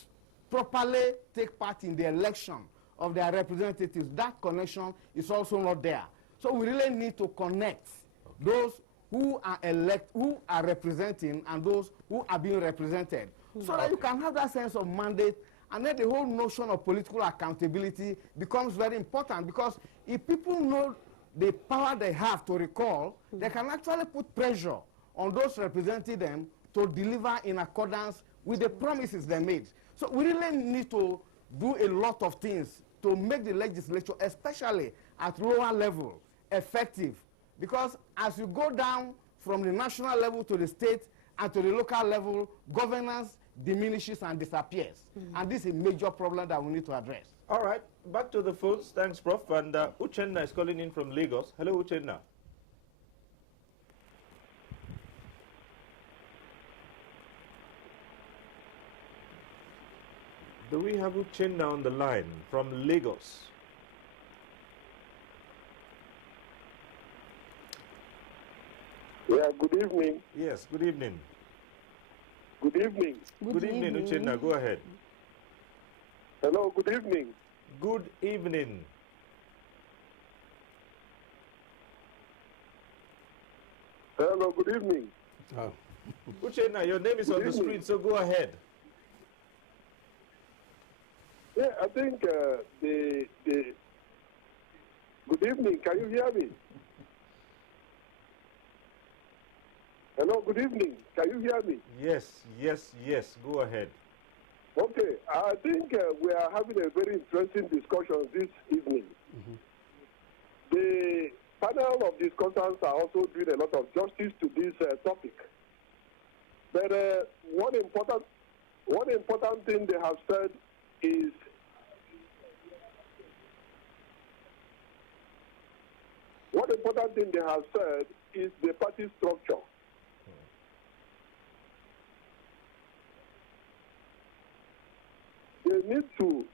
properly take part in the election of their representatives, that connection is also not there. So we really need to connect those who are representing and those who are being represented, so that you can have that sense of mandate, and then the whole notion of political accountability becomes very important, because if people know the power they have to recall, they can actually put pressure on those representing them to deliver in accordance with the promises they made. So we really need to do a lot of things to make the legislature, especially at lower level, effective. Because as you go down from the national level to the state and to the local level, governance diminishes and disappears. And this is a major problem that we need to address. All right, back to the phones. Thanks, Prof. And Uchenna is calling in from Lagos. Hello, Uchenna. Do we have Uchenna on the line from Lagos? Yeah, good evening. Yes, good evening. Good evening. Good evening, Uchenna. Go ahead. Hello, good evening. Good evening. Hello, good evening. Oh. Uchenna, your name is on the screen, so go ahead. Yeah, I think good evening. Can you hear me? Hello, good evening. Can you hear me? Yes, yes, yes. Go ahead. Okay, I think we are having a very interesting discussion this evening. The panel of discussants are also doing a lot of justice to this topic. But one important thing they have said is the party structure. They need to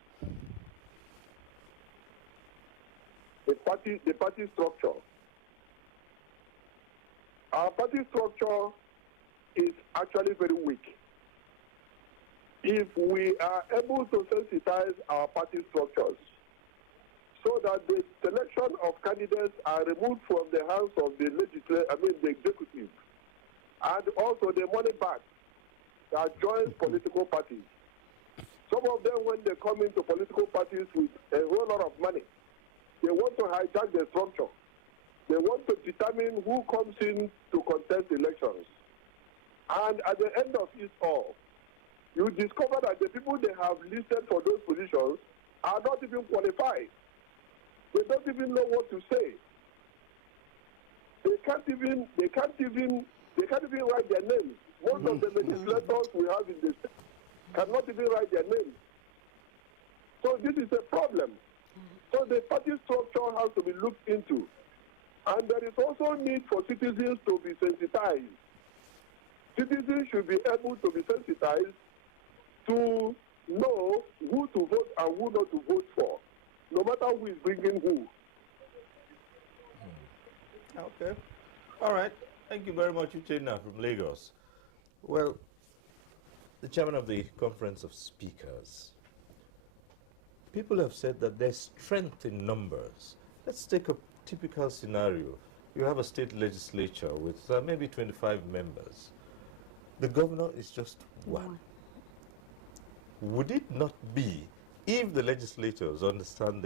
the party structure. Our party structure is actually very weak. If we are able to sensitize our party structures so that the selection of candidates are removed from the hands of the executive, and also the money back that joins political parties. Some of them, when they come into political parties with a whole lot of money, they want to hijack the structure. They want to determine who comes in to contest elections. And at the end of it all, you discover that the people they have listed for those positions are not even qualified. They don't even know what to say. They can't even write their names. Most of the legislators we have in the state cannot even write their names. So this is a problem. So the party structure has to be looked into. And there is also need for citizens to be sensitized. Citizens should be able to be sensitized to know who to vote and who not to vote for, no matter who is bringing who. Okay. All right. Thank you very much, Uchenna from Lagos. Well, the chairman of the Conference of Speakers, people have said that there's strength in numbers. Let's take a typical scenario. You have a state legislature with maybe 25 members. The governor is just one. Would it not be, if the legislators understood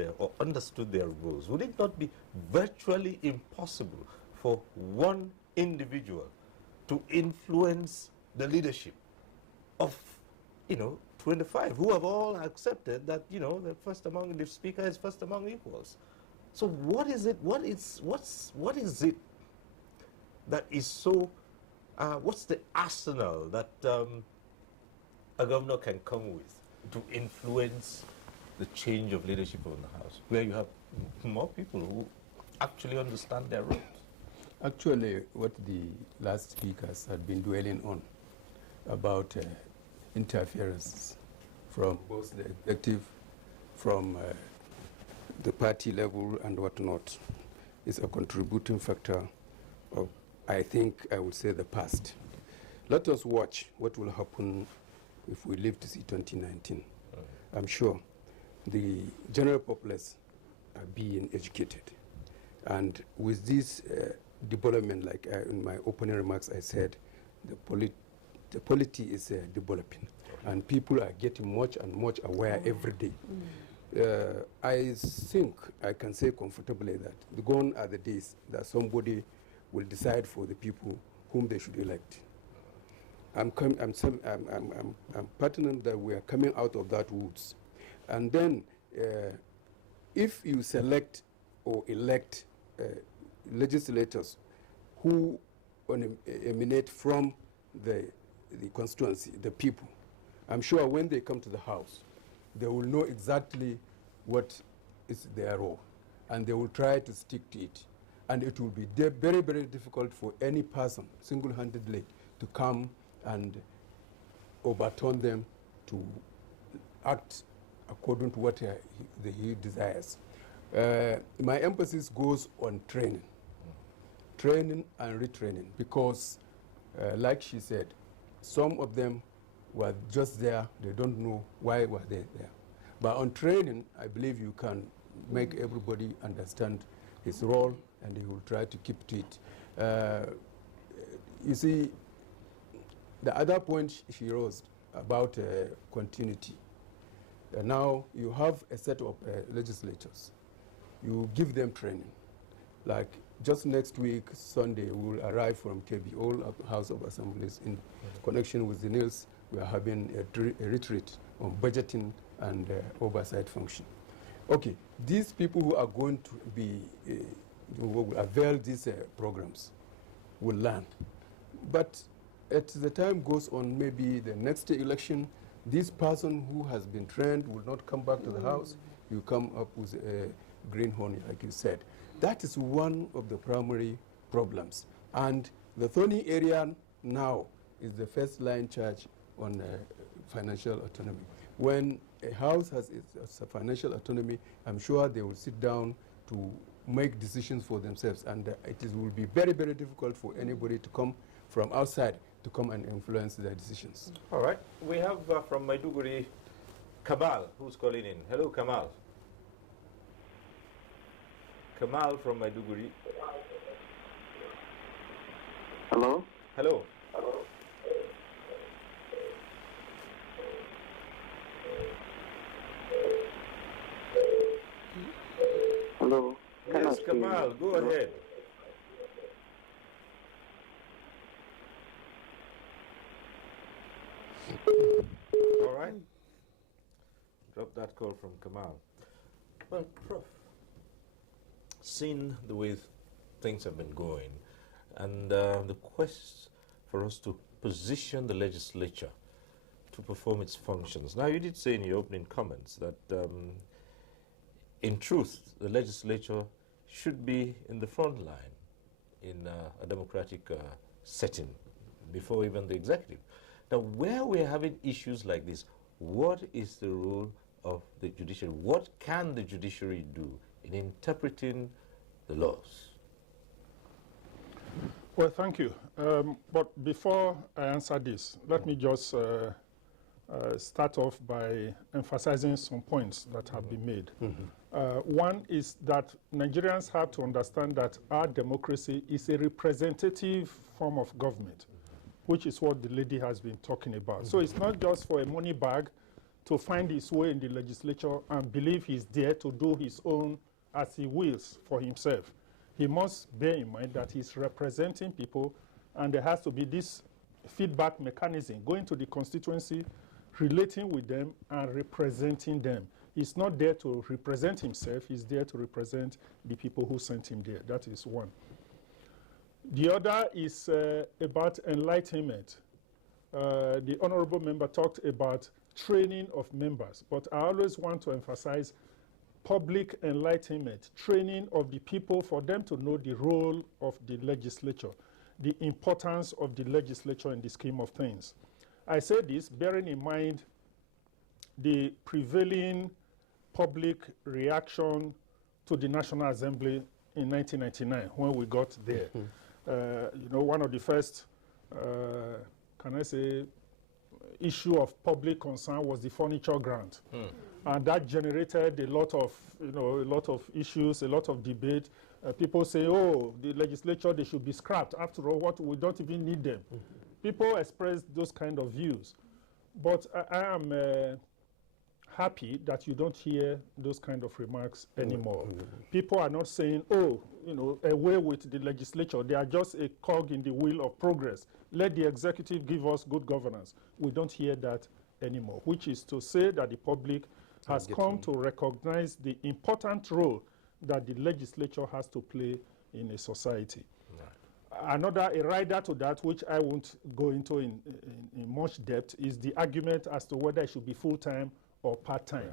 their roles, would it not be virtually impossible for one individual to influence the leadership of, 25 who have all accepted that, the speaker is first among equals? So what is it? What is it that is so? What's the arsenal that a governor can come with to influence the change of leadership in the House, where you have more people who actually understand their roles? Actually, what the last speakers had been dwelling on about interference from both the executive, from the party level and whatnot, is a contributing factor of, I think, I would say, the past. Let us watch what will happen if we live to see 2019. I'm sure the general populace are being educated. And with this development, like in my opening remarks I said, the polity is developing. And people are getting much and much aware every day. I think I can say comfortably that gone are the days that somebody will decide for the people whom they should elect. I'm pertinent that we are coming out of that woods. And then if you select or elect legislators who emanate from the constituency, the people, I'm sure when they come to the House, they will know exactly what is their role, and they will try to stick to it. And it will be very, very difficult for any person, single-handedly, to come and overturn them to act according to what he desires. My emphasis goes on training and retraining, because, like she said, some of them were just there, they don't know why were they there. But on training, I believe you can make everybody understand his role, and he will try to keep to it. You see, the other point she raised about continuity. Now you have a set of legislators. You give them training. Like just next week, Sunday, we will arrive from KB, all House of Assemblies, in connection with the NILS. We are having a retreat on budgeting and oversight function. Okay, these people who are going to be, who will avail these programs will learn. But as the time goes on, maybe the next election, this person who has been trained will not come back to the house. You come up with a green honey, like you said. That is one of the primary problems. And the thorny area now is the first line charge on financial autonomy. When a house has its financial autonomy, I'm sure they will sit down to make decisions for themselves, and will be very, very difficult for anybody to come from outside to come and influence their decisions. All right. We have from Maiduguri, Kamal, who's calling in. Hello, Kamal. Kamal from Maiduguri. Hello? Hello. Hello? Yes, Kamal, go ahead. All right. Drop that call from Kamal. Well, Prof, seeing the way things have been going, and the quest for us to position the legislature to perform its functions. Now, you did say in your opening comments that, in truth, the legislature should be in the front line in a democratic setting before even the executive. Now, where we're having issues like this, what is the role of the judiciary? What can the judiciary do in interpreting the laws? Well, thank you. But before I answer this, let me just start off by emphasizing some points that have been made. One is that Nigerians have to understand that our democracy is a representative form of government, which is what the lady has been talking about. So it's not just for a money bag to find his way in the legislature and believe he's there to do his own as he wills for himself. He must bear in mind that he's representing people, and there has to be this feedback mechanism going to the constituency, relating with them and representing them. He's not there to represent himself, he's there to represent the people who sent him there. That is one. The other is about enlightenment. The honorable member talked about training of members, but I always want to emphasize public enlightenment, training of the people for them to know the role of the legislature, the importance of the legislature in the scheme of things. I say this bearing in mind the prevailing public reaction to the National Assembly in 1999 when we got there. You know, one of the first, can I say, issue of public concern was the furniture grant. And that generated a lot of, a lot of issues, a lot of debate. People say, oh, the legislature, they should be scrapped. After all, we don't even need them. People express those kind of views. But I am happy that you don't hear those kind of remarks anymore. People are not saying, oh, away with the legislature. They are just a cog in the wheel of progress. Let the executive give us good governance. We don't hear that anymore, which is to say that the public has come to recognize the important role that the legislature has to play in a society. Another, a rider to that, which I won't go into in much depth, is the argument as to whether it should be full-time or part-time.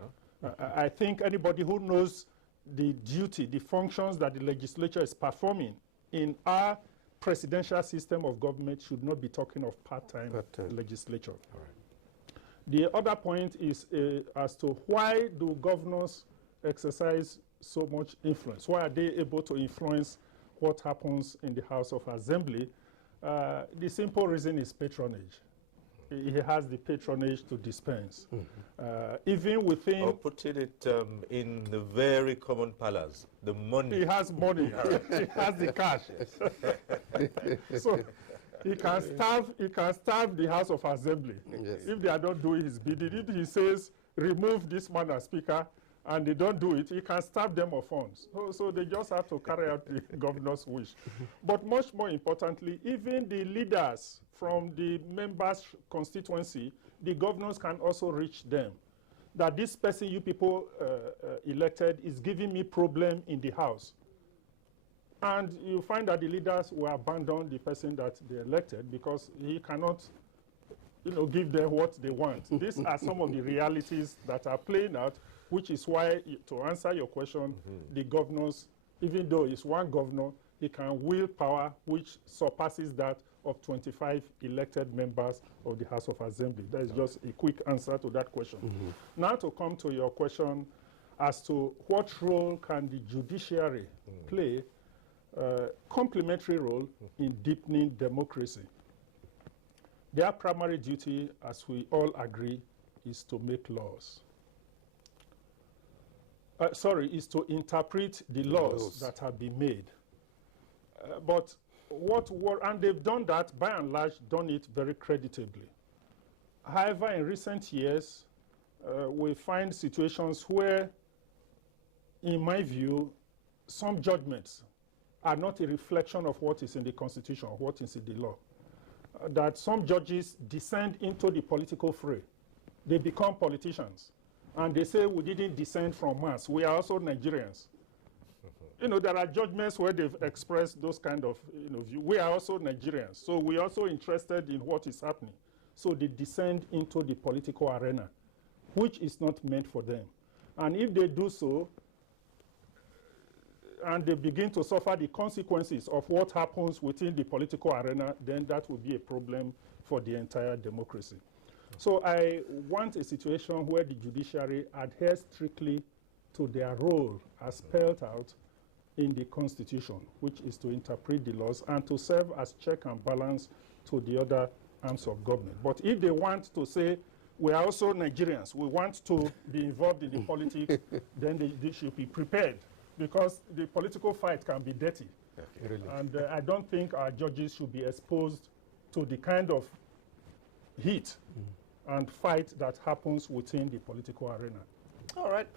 I think anybody who knows the duty, the functions that the legislature is performing in our presidential system of government should not be talking of part-time legislature. The other point is as to why do governors exercise so much influence? Why are they able to influence what happens in the House of Assembly? The simple reason is patronage. He has the patronage to dispense. Even within... Or putting it in the very common palace, the money. He has money. He has the cash. So he can starve the House of Assembly if they are not doing his bidding. If he says, remove this man as speaker, and they don't do it, he can starve them of funds. So they just have to carry out the governor's wish. But much more importantly, even the leaders from the members' constituency, the governors can also reach them. That this person you people elected is giving me problem in the House. And you find that the leaders will abandon the person that they elected because he cannot, give them what they want. These are some of the realities that are playing out, which is why, to answer your question, the governors, even though it's one governor, he can wield power which surpasses that of 25 elected members of the House of Assembly. That is just a quick answer to that question. Now to come to your question as to what role can the judiciary play, complementary role in deepening democracy. Their primary duty, as we all agree, is to make laws. Is to interpret the laws that have been made. And they've done that, by and large, done it very creditably. However, in recent years, we find situations where, in my view, some judgments are not a reflection of what is in the Constitution or what is in the law. That some judges descend into the political fray. They become politicians. And they say, we didn't descend from Mars. We are also Nigerians. There are judgments where they've expressed those kind of view. We are also Nigerians. So we're also interested in what is happening. So they descend into the political arena, which is not meant for them. And if they do so, and they begin to suffer the consequences of what happens within the political arena, then that will be a problem for the entire democracy. So I want a situation where the judiciary adheres strictly to their role as spelled out in the Constitution, which is to interpret the laws and to serve as check and balance to the other arms of government. But if they want to say, we are also Nigerians, we want to be involved in the politics, then they should be prepared, because the political fight can be dirty. Really? And I don't think our judges should be exposed to the kind of heat and fight that happens within the political arena. All right.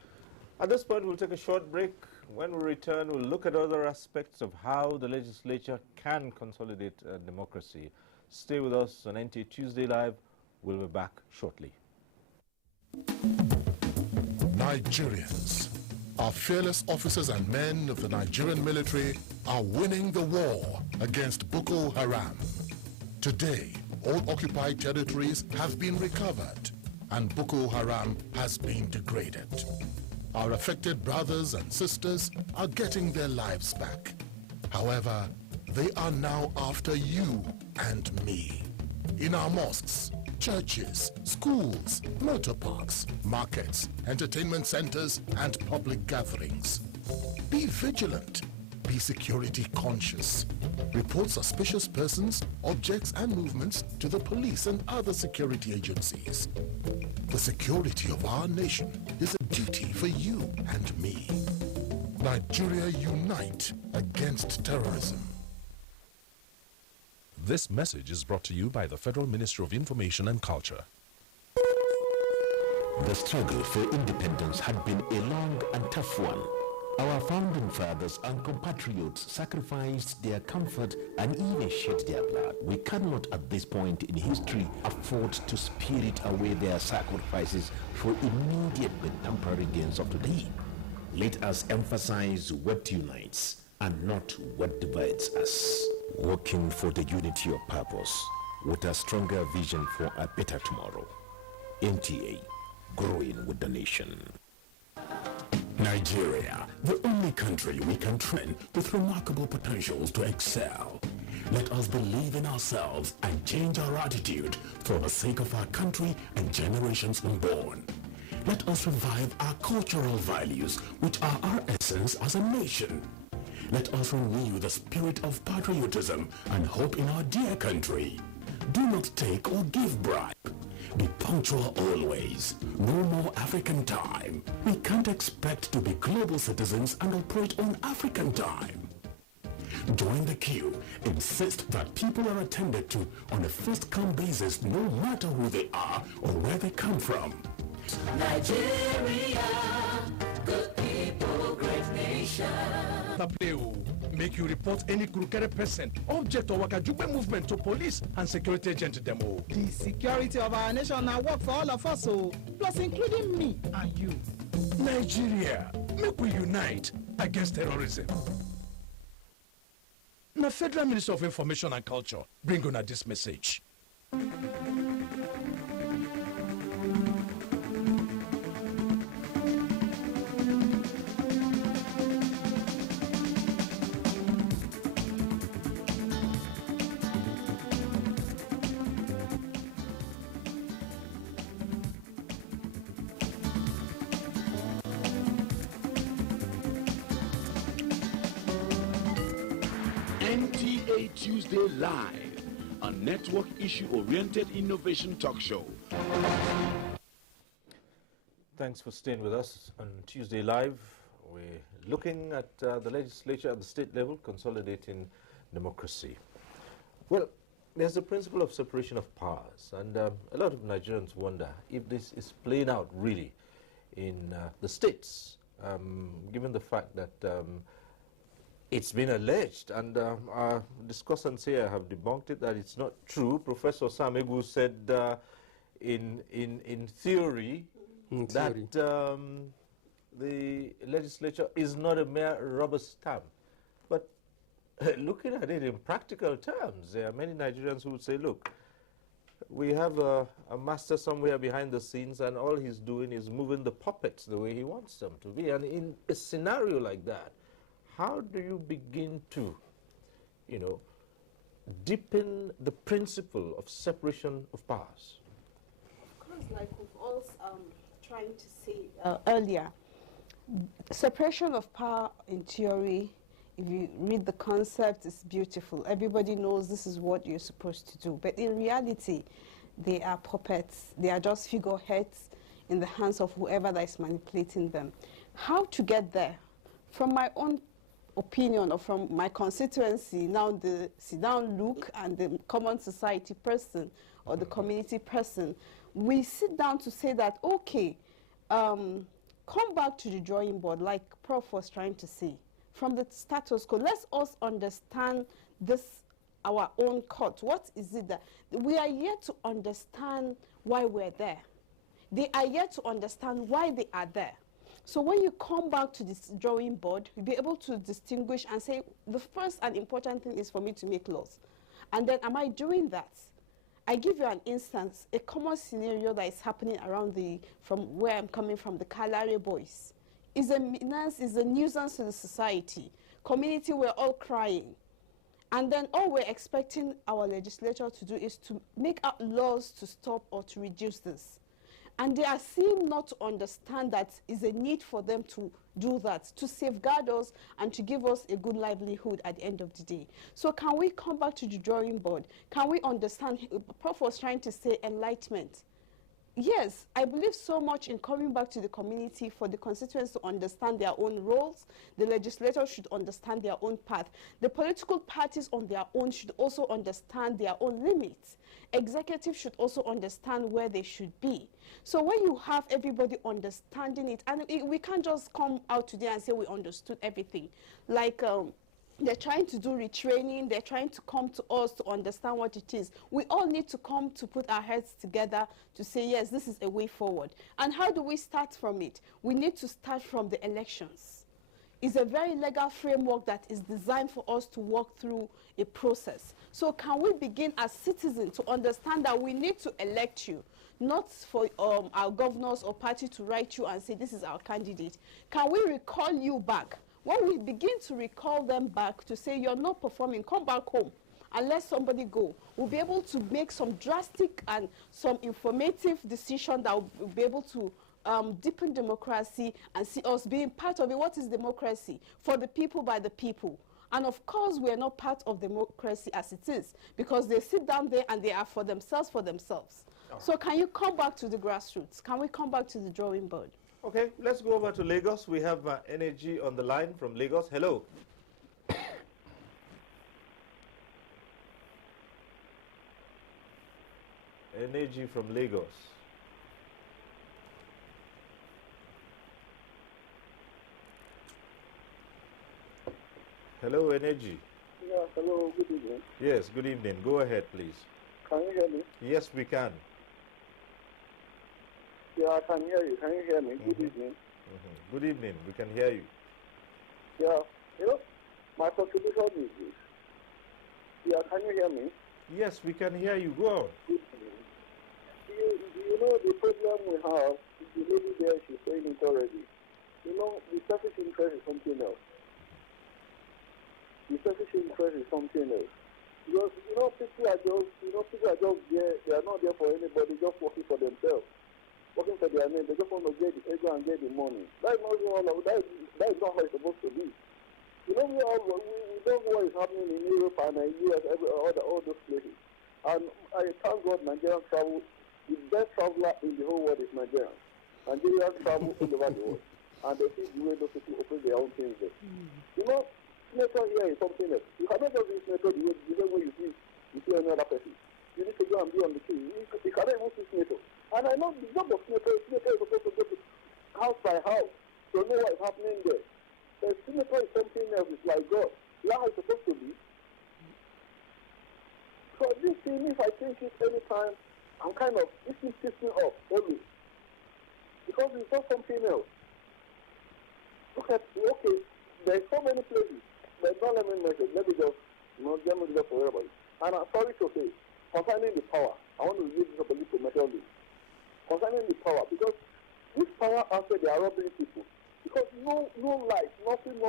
At this point, we'll take a short break. When we return, we'll look at other aspects of how the legislature can consolidate democracy. Stay with us on NTA Tuesday Live. We'll be back shortly. Nigerians, our fearless officers and men of the Nigerian military are winning the war against Boko Haram. Today, all occupied territories have been recovered and Boko Haram has been degraded. Our affected brothers and sisters are getting their lives back. However, they are now after you and me. In our mosques, churches, schools, motor parks, markets, entertainment centers, and public gatherings. Be vigilant. Be security conscious. Report suspicious persons, objects, and movements to the police and other security agencies. The security of our nation is a duty for you and me. Nigeria unite against terrorism. This message is brought to you by the Federal Ministry of Information and Culture. The struggle for independence had been a long and tough one. Our founding fathers and compatriots sacrificed their comfort and even shed their blood. We cannot at this point in history afford to spirit away their sacrifices for immediate but temporary gains of today. Let us emphasize what unites and not what divides us. Working for the unity of purpose with a stronger vision for a better tomorrow. NTA, growing with the nation. Nigeria, the only country we can train with remarkable potentials to excel. Let us believe in ourselves and change our attitude for the sake of our country and generations unborn. Let us revive our cultural values, which are our essence as a nation. Let us renew the spirit of patriotism and hope in our dear country. Do not take or give bribe. Be punctual always. No more African time. We can't expect to be global citizens and operate on African time. Join the queue. Insist that people are attended to on a first-come basis, no matter who they are or where they come from. Nigeria, good people, great nation. Make you report any crooked person, object or wakajube movement to police and security agent demo. The security of our nation now work for all of us, plus including me and you. Nigeria, make we unite against terrorism. na Federal Minister of Information and Culture bring una this message. NTA Tuesday Live, a network issue-oriented innovation talk show. Thanks for staying with us on Tuesday Live. We're looking at the legislature at the state level, consolidating democracy. Well, there's the principle of separation of powers, and a lot of Nigerians wonder if this is playing out really in the states, given the fact that it's been alleged, and our discussants here have debunked it, that it's not true. Professor Samegu said in theory that the legislature is not a mere rubber stamp. But looking at it in practical terms, there are many Nigerians who would say, look, we have a master somewhere behind the scenes, and all he's doing is moving the puppets the way he wants them to be. And in a scenario like that, how do you begin to, deepen the principle of separation of powers? Of course, like we've all trying to say earlier, separation of power in theory, if you read the concept, is beautiful. Everybody knows this is what you're supposed to do. But in reality, they are puppets. They are just figureheads in the hands of whoever that is manipulating them. How to get there? From my own opinion, or from my constituency, now the sit-down look and the common society person or the community person, we sit down to say that, okay, come back to the drawing board, like Prof was trying to say, from the status quo. Let's us understand this, our own court. What is it that we are yet to understand why we're there? They are yet to understand why they are there. So when you come back to this drawing board, you'll be able to distinguish and say, the first and important thing is for me to make laws. And then, am I doing that? I give you an instance, a common scenario that is happening around from where I'm coming from, the Kalare boys. Is a nuisance to the society. Community, we're all crying. And then all we're expecting our legislature to do is to make up laws to stop or to reduce this. And they are seem not to understand that is a need for them to do that, to safeguard us and to give us a good livelihood at the end of the day. So can we come back to the drawing board? Can we understand? Prof was trying to say enlightenment. Yes, I believe so much in coming back to the community for the constituents to understand their own roles. The legislators should understand their own path. The political parties on their own should also understand their own limits. Executive should also understand where they should be. So when you have everybody understanding it, and we can't just come out today and say we understood everything. Like they're trying to do retraining, they're trying to come to us to understand what it is. We all need to come to put our heads together to say, yes, this is a way forward. And how do we start from it? We need to start from the elections. It's a very legal framework that is designed for us to walk through a process. So can we begin as citizens to understand that we need to elect you, not for our governors or party to write you and say, this is our candidate. Can we recall you back? When we begin to recall them back to say, you're not performing, come back home and let somebody go, we'll be able to make some drastic and some informative decision that will be able to deepen democracy and see us being part of it. What is democracy? For the people, by the people. And of course, we are not part of democracy as it is, because they sit down there and they are for themselves, So can you come back to the grassroots? Can we come back to the drawing board? Okay, let's go over to Lagos. We have Energy on the line from Lagos. Hello. Energy from Lagos. Hello, Energy. Yeah, hello, good evening. Yes, good evening. Go ahead, please. Can you hear me? Yes, we can. Yeah, I can hear you. Can you hear me? Good evening. Good evening. We can hear you. Yeah, my contribution is this. Yeah, can you hear me? Yes, we can hear you. Go on. You know, the problem we have, the lady there, she's saying it already. You know, the selfish interest is something else. The selfish interest is something else. Because, people are just there, they are not there for anybody, just working for themselves. Working for their name, they just want to get the ego and get the money. That is not that is not how it's supposed to be. We know what is happening in Europe and US, all those places. And I thank God Nigerians travel. The best traveler in the whole world is Nigerians. Nigerians travel all over the world. And they see the way those people open their own things there. Senator here is something else. You cannot just be senator the same way you see any other person. You need to go and be on the queue. You cannot even see senator. And I know the job of senator is supposed to go to house by house to know what is happening there. The senator is something else. It's like God. That's how it's supposed to be. So this thing, if I think it anytime, I'm kind of, this thing pisses me off always. Because it's not something else. Look at, okay, there's so many places. But don't let me mention, let me just forget about it. And I'm sorry to say, concerning the power, I want to use this opportunity to mention this. Concerning the power, because this power after they are robbing people. Because no life, nothing.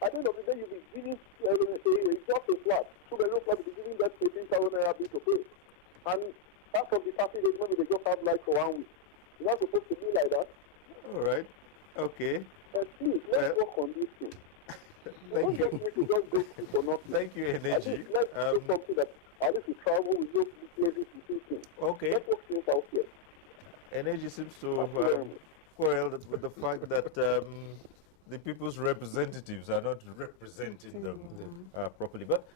At the end of the day, you'll be giving just a flat. So they look like you'll be giving that 18,000 naira bill to pay. And after the 30 days, maybe they just have life for 1 week. It's not supposed to be like that. All right. Okay. Please, let's work on this thing. Thank you. Thank you, Energy. Let's do something that at least we travel, we go to places, we see things. Okay. Let's work things out here. Energy seems to have quarreled with the fact that the people's representatives are not representing them properly. But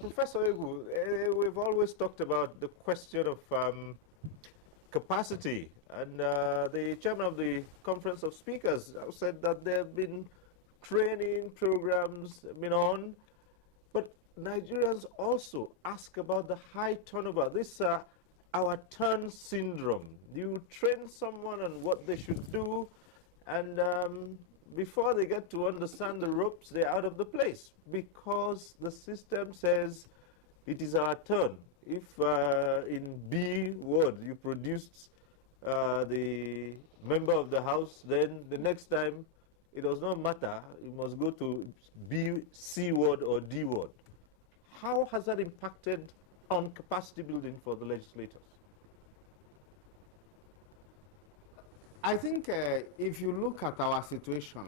Professor Egu, we've always talked about the question of capacity, and the chairman of the Conference of Speakers said that there have been training programs been on, but Nigerians also ask about the high turnover. This our turn syndrome. You train someone on what they should do, and before they get to understand the ropes, they're out of the place because the system says it is our turn. If in B ward you produced the member of the house, then the next time it does not matter, you must go to B, C ward or D ward. How has that impacted on capacity building for the legislators? I think if you look at our situation,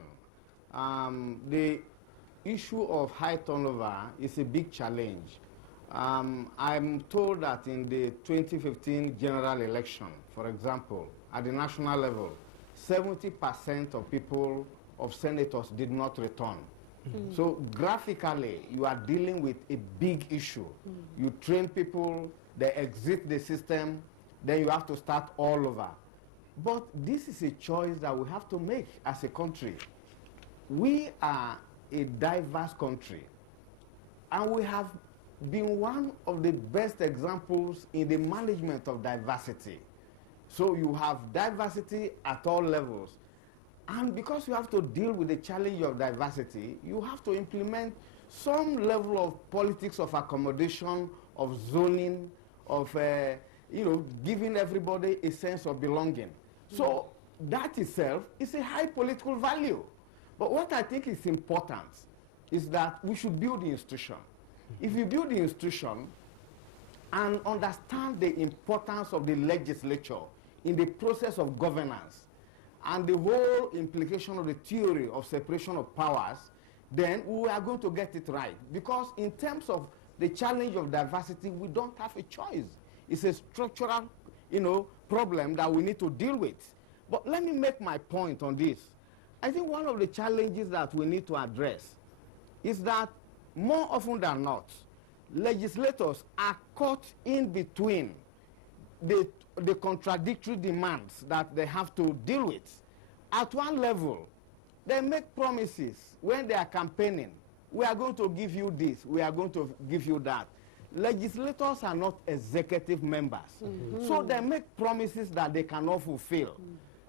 the issue of high turnover is a big challenge. I'm told that in the 2015 general election, for example, at the national level, 70% of people, of senators, did not return. So graphically, you are dealing with a big issue. You train people, they exit the system, then you have to start all over. But this is a choice that we have to make as a country. We are a diverse country, and we have been one of the best examples in the management of diversity. So you have diversity at all levels. And because you have to deal with the challenge of diversity, you have to implement some level of politics of accommodation, of zoning, of giving everybody a sense of belonging. So that itself is a high political value. But what I think is important is that we should build the institution. If you build the institution and understand the importance of the legislature in the process of governance and the whole implication of the theory of separation of powers, then we are going to get it right. Because in terms of the challenge of diversity, we don't have a choice. It's a structural, problem that we need to deal with. But let me make my point on this. I think one of the challenges that we need to address is that more often than not, legislators are caught in between the contradictory demands that they have to deal with. At one level, they make promises when they are campaigning. We are going to give you this, we are going to give you that. Legislators are not executive members. So they make promises that they cannot fulfill.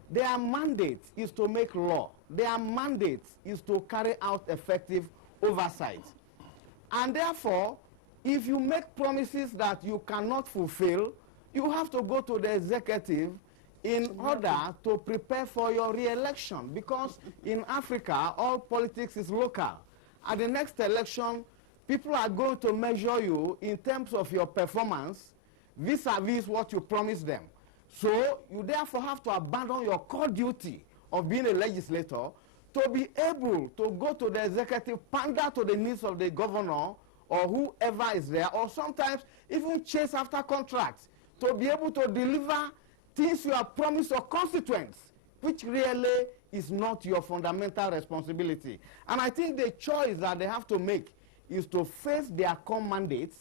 Their mandate is to make law. Their mandate is to carry out effective oversight. And therefore, if you make promises that you cannot fulfill, you have to go to the executive in order to prepare for your re-election, because in Africa, all politics is local. At the next election, people are going to measure you in terms of your performance vis-a-vis what you promised them. So you therefore have to abandon your core duty of being a legislator to be able to go to the executive, pander to the needs of the governor or whoever is there, or sometimes even chase after contracts to be able to deliver things you have promised your constituents, which really is not your fundamental responsibility. And I think the choice that they have to make is to face their core mandates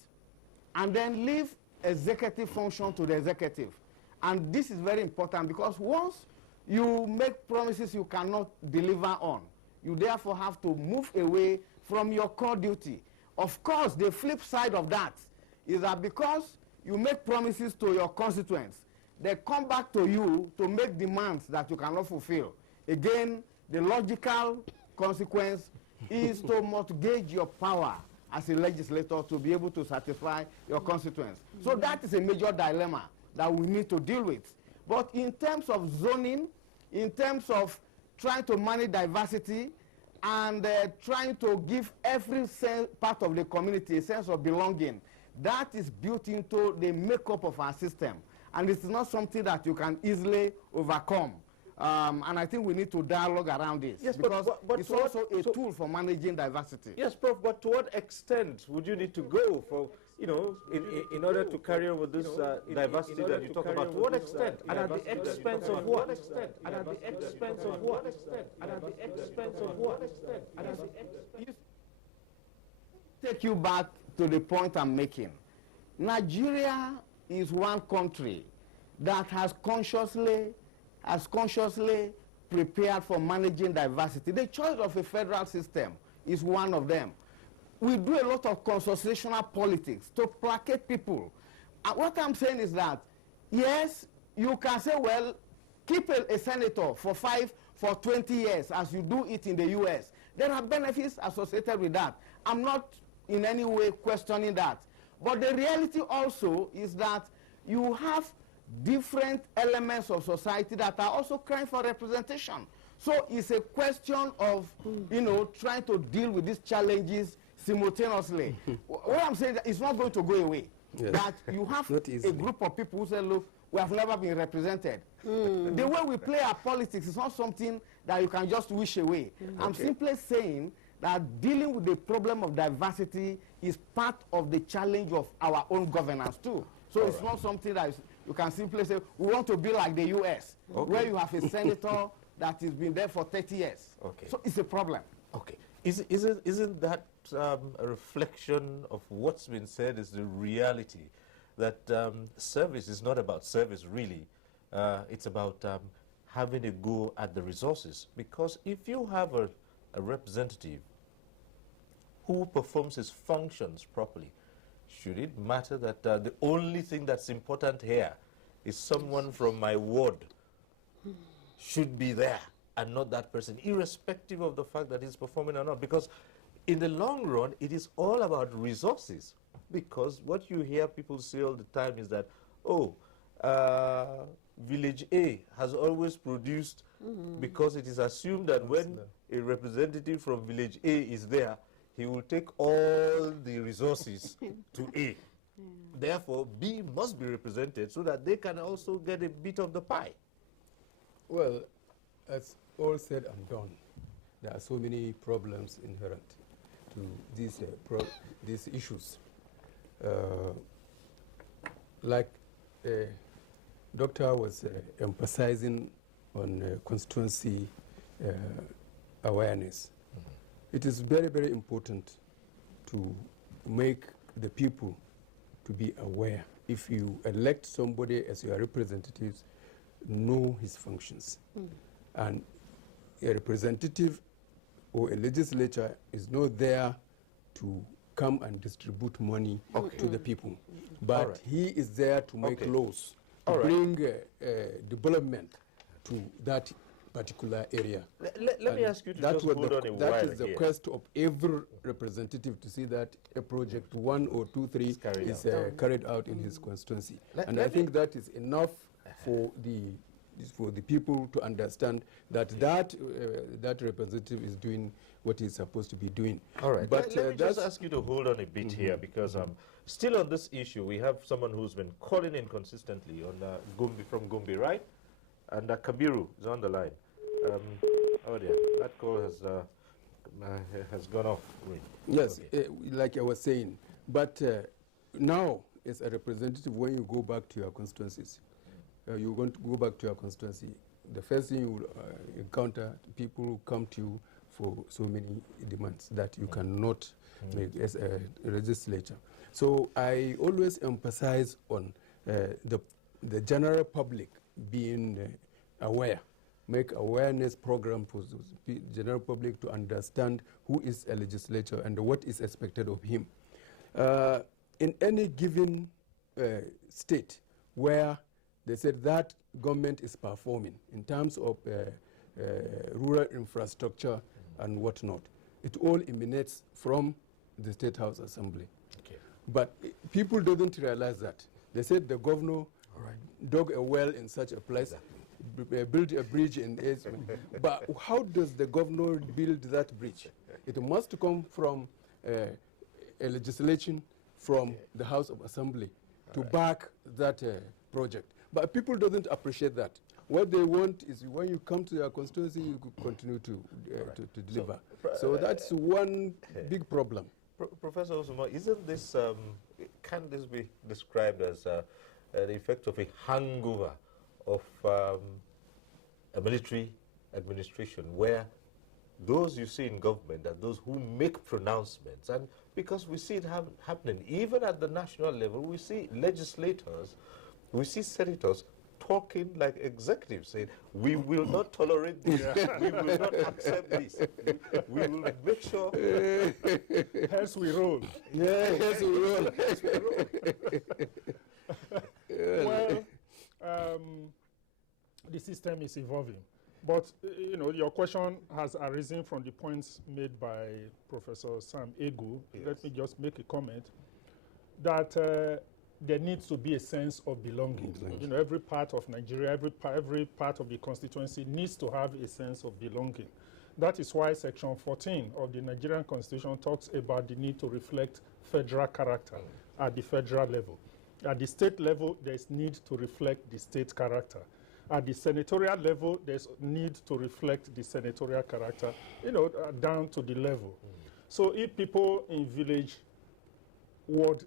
and then leave executive function to the executive. And this is very important, because once you make promises you cannot deliver on, you therefore have to move away from your core duty. Of course, the flip side of that is that because you make promises to your constituents, they come back to you to make demands that you cannot fulfill. Again, the logical consequence is to mortgage your power as a legislator to be able to satisfy your constituents. So that is a major dilemma that we need to deal with. But in terms of zoning, in terms of trying to manage diversity, and trying to give every part of the community a sense of belonging, that is built into the makeup of our system. And it's not something that you can easily overcome. And I think we need to dialogue around this. Yes, because but it's also a tool for managing diversity. Yes, Prof, but to what extent would you need to go for, you know, in order to carry on with this diversity that you talk about? To what extent? And at the expense of what? And at the expense of what? And at the expense of what? Take you back to the point I'm making. Nigeria is one country that has consciously prepared for managing diversity. The choice of a federal system is one of them. We do a lot of constitutional politics to placate people. And what I'm saying is that, yes, you can say, well, keep a senator for 20 years as you do it in the US. There are benefits associated with that. I'm not in any way questioning that. But the reality also is that you have different elements of society that are also crying for representation. So it's a question of, you know, trying to deal with these challenges simultaneously. What I'm saying is it's not going to go away. Yes. That you have a group of people who say, look, we have never been represented. The way we play our politics is not something that you can just wish away. I'm simply saying that dealing with the problem of diversity is part of the challenge of our own governance too. So it's not something that you can simply say, we want to be like the US, where you have a senator that has been there for 30 years. So it's a problem. Isn't that a reflection of what's been said is the reality that service is not about service really. It's about having a go at the resources. Because if you have a representative who performs his functions properly, should it matter that the only thing that's important here is someone from my ward should be there and not that person, irrespective of the fact that he's performing or not? Because in the long run, it is all about resources. Because what you hear people say all the time is that, Village A has always produced, because it is assumed that when a representative from Village A is there, he will take all the resources to A. Therefore, B must be represented so that they can also get a bit of the pie. Well, as all said and done, there are so many problems inherent to these issues. Like Doctor was emphasizing on constituency awareness. It is very, very important to make the people to be aware. If you elect somebody as your representatives, know his functions. And a representative or a legislature is not there to come and distribute money to the people. But he is there to make laws, to bring development to that particular area. Let me ask you to that just hold on a while That is the here. quest of every representative, to see that a project 1 or 2, 3 is carried out in his constituency. And I think that is enough for the people to understand that that representative is doing what he's supposed to be doing. All right. But let me just ask you to hold on a bit here, because still on this issue, we have someone who's been calling in consistently on from Gumbi, right? And Kabiru is on the line. Oh dear, that call has gone off. Yes, like I was saying. But now, as a representative, when you go back to your constituencies, you're going to go back to your constituency, the first thing you will encounter, people who come to you for so many demands that you cannot make as a legislature. So I always emphasize on the general public being aware, make awareness program for the general public to understand who is a legislator and what is expected of him. In any given state where they said that government is performing in terms of rural infrastructure and whatnot, it all emanates from the State House Assembly. Okay. But people don't realize that. They said the governor dug a well in such a place, built a bridge in it. But how does the governor build that bridge? It must come from a legislation from the House of Assembly to back that project. But people don't appreciate that. What they want is when you come to your constituency, you continue to deliver. So that's one big problem. Professor Osuma, isn't this, can this be described as the effect of a hangover of a military administration, where those you see in government are those who make pronouncements? And because we see it happening, even at the national level, we see legislators, we see senators talking like executives, saying, we will not tolerate this, we will not accept this, we will make sure. Hence we roll. Yeah, hence we roll. Hence we roll. Well, the system is evolving. But, you know, your question has arisen from the points made by Professor Sam Egu. Yes. Let me just make a comment that there needs to be a sense of belonging. You know, every part of Nigeria, every part of the constituency needs to have a sense of belonging. That is why Section 14 of the Nigerian Constitution talks about the need to reflect federal character at the federal level. At the state level, there's need to reflect the state character. At the senatorial level, there's need to reflect the senatorial character, you know, down to the level. So if people in village ward,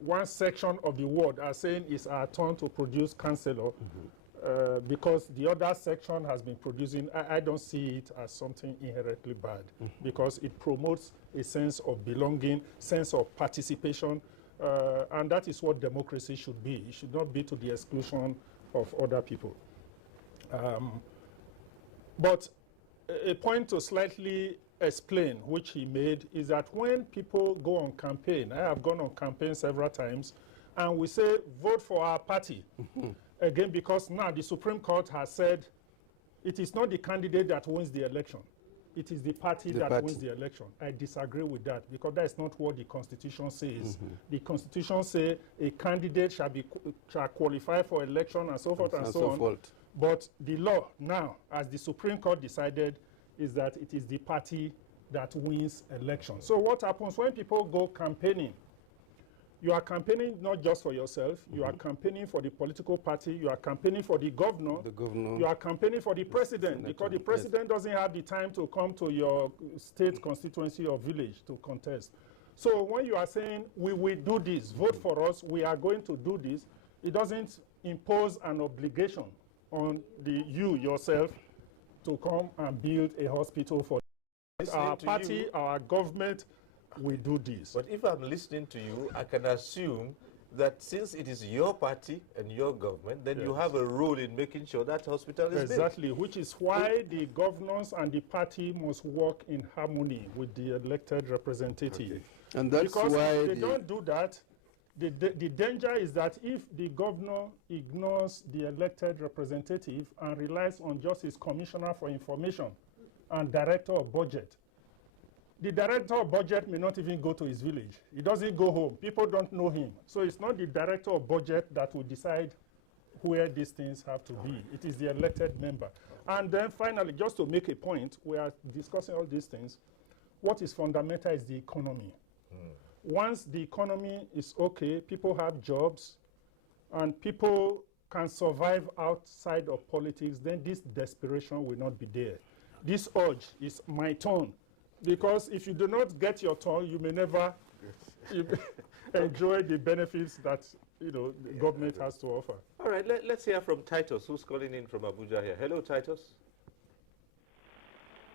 one section of the ward are saying it's our turn to produce councillor, because the other section has been producing, I don't see it as something inherently bad, because it promotes a sense of belonging, sense of participation, and that is what democracy should be. It should not be to the exclusion of other people. But a point to slightly explain, which he made, is that when people go on campaign, I have gone on campaign several times, and we say, vote for our party. Again, because now the Supreme Court has said it is not the candidate that wins the election. It is the party that wins the election. I disagree with that, because that is not what the Constitution says. The Constitution says a candidate shall qualify for election and so forth and so on. But the law now, as the Supreme Court decided, is that it is the party that wins election. So what happens when people go campaigning? You are campaigning not just for yourself, you are campaigning for the political party, you are campaigning for the governor, you are campaigning for the president, because the president doesn't have the time to come to your state constituency or village to contest. So when you are saying, we will do this, vote for us, we are going to do this, it doesn't impose an obligation on you yourself to come and build a hospital for our party, our government. We do this. But if I'm listening to you, I can assume that since it is your party and your government, then you have a role in making sure that hospital is exactly, which is why the governors and the party must work in harmony with the elected representative. And that's because why if they don't do that, The danger is that if the governor ignores the elected representative and relies on just his commissioner for information and director of budget, the director of budget may not even go to his village. He doesn't go home. People don't know him. So it's not the director of budget that will decide where these things have to be. It is the elected member. And then finally, just to make a point, we are discussing all these things. What is fundamental is the economy. Once the economy is okay, people have jobs, and people can survive outside of politics, then this desperation will not be there. This urge is my turn. Because if you do not get your turn, you may never enjoy the benefits that the government has to offer. All right, let's hear from Titus, who's calling in from Abuja here. Hello, Titus.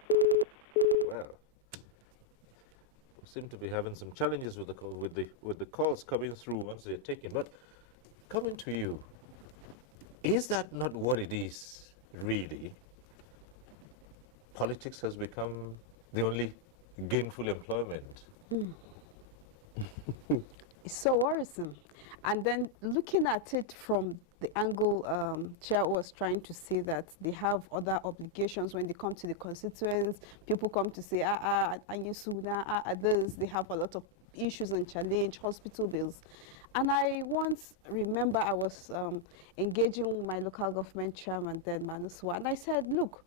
Well, we seem to be having some challenges with the calls coming through once they're taken. But coming to you, is that not what it is, really? Politics has become the only gainful employment. It's so worrisome. And then looking at it from the angle Chair was trying to say, that they have other obligations when they come to the constituents. People come to say, this. They have a lot of issues and challenge, hospital bills. And I once remember I was engaging my local government chairman then, Manuswa, and I said, look,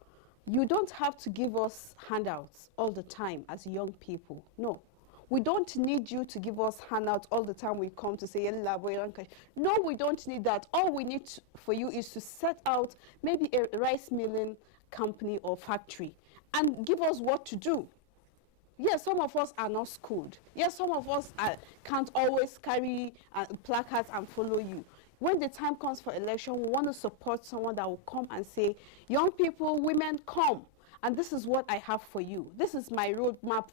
you don't have to give us handouts all the time as young people. No. We don't need you to give us handouts all the time we come to say, no, we don't need that. All we need for you is to set out maybe a rice milling company or factory and give us what to do. Yes, some of us are not schooled. Yes, some of us can't always carry placards and follow you. When the time comes for election, we want to support someone that will come and say, young people, women, come. And this is what I have for you. This is my roadmap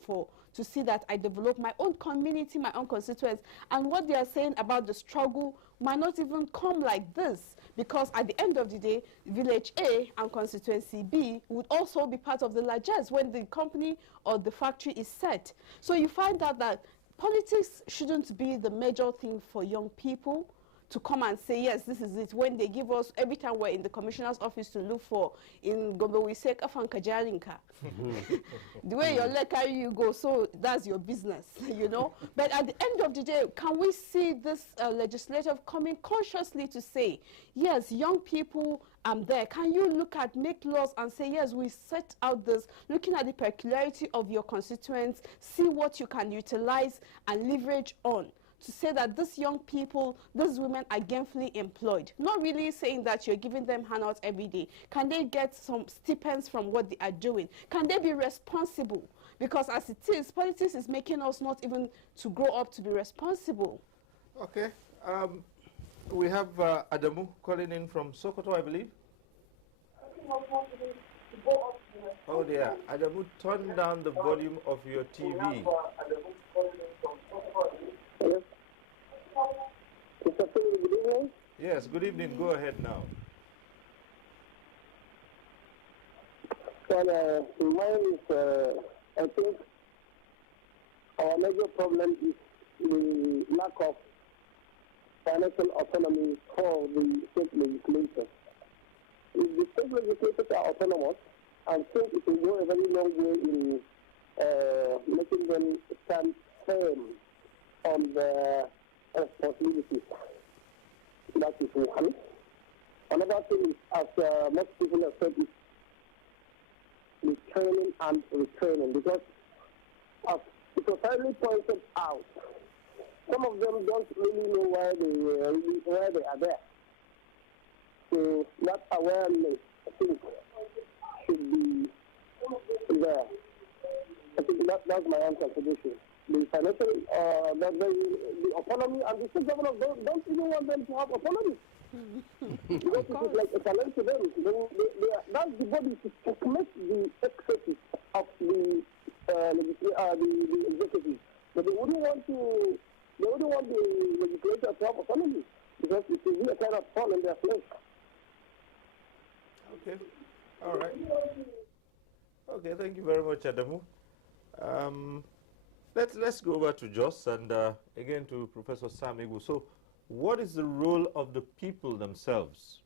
to see that I develop my own community, my own constituents. And what they are saying about the struggle might not even come like this, because at the end of the day, village A and constituency B would also be part of the largesse when the company or the factory is set. So you find out that politics shouldn't be the major thing for young people to come and say, yes, this is it. When they give us, every time we're in the commissioner's office to look for, in Gombe we say, Kafankajarinka. The way your leg carry you go, so that's your business, But at the end of the day, can we see this legislative coming consciously to say, yes, young people, I'm there. Can you make laws and say, yes, we set out this, looking at the peculiarity of your constituents, see what you can utilize and leverage on, to say that these young people, these women are gainfully employed. Not really saying that you're giving them handouts every day. Can they get some stipends from what they are doing? Can they be responsible? Because as it is, politics is making us not even to grow up to be responsible. Okay. We have Adamu calling in from Sokoto, I believe. Oh dear. Adamu, turn down the volume of your TV. Yes. Mr. Cyril, good evening. Yes, good evening. Go ahead now. Well, mine is, I think our major problem is the lack of financial autonomy for the state legislators. If the state legislators are autonomous, I think it will go a very long way in making them stand firm on the responsibilities. That is one. Another thing is, as most people have said, is the training and retraining, because as it was finally pointed out, some of them don't really know why they are there. So that awareness, I think, should be there. I think that's my own contribution. The financial, the autonomy, and the state governors don't even want them to have autonomy. Because it is like a challenge to them. That's the body to checkmate the excesses of the executive. But they wouldn't want the legislature to have autonomy, because it will be a kind of fall in their flesh. Okay. All right. Okay, thank you very much, Adamu. Let's go over to Jos and again to Professor Sam Igu. So, what is the role of the people themselves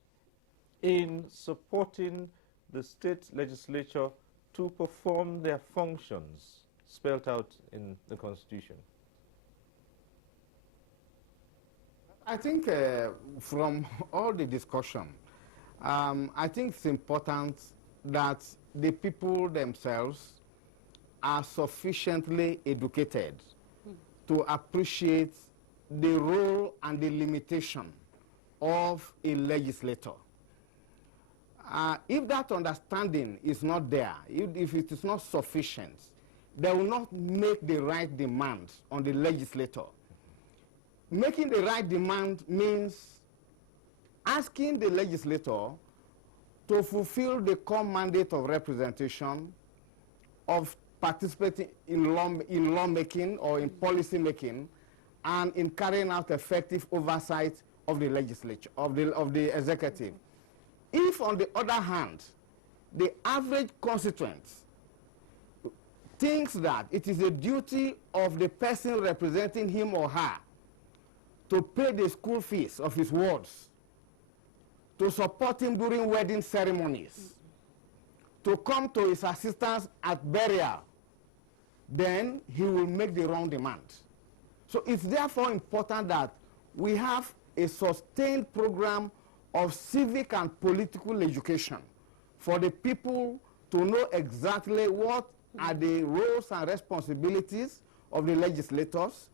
in supporting the state legislature to perform their functions spelled out in the Constitution? I think from all the discussion, I think it's important that the people themselves are sufficiently educated to appreciate the role and the limitation of a legislator. If that understanding is not there, if it is not sufficient, they will not make the right demand on the legislator. Making the right demand means asking the legislator to fulfill the core mandate of representation, of participating in lawmaking or in policy making, and in carrying out effective oversight of the legislature, of the executive. If, on the other hand, the average constituent thinks that it is a duty of the person representing him or her to pay the school fees of his wards, to support him during wedding ceremonies, to come to his assistance at burial, then he will make the wrong demand. So it's therefore important that we have a sustained program of civic and political education for the people to know exactly what are the roles and responsibilities of the legislators,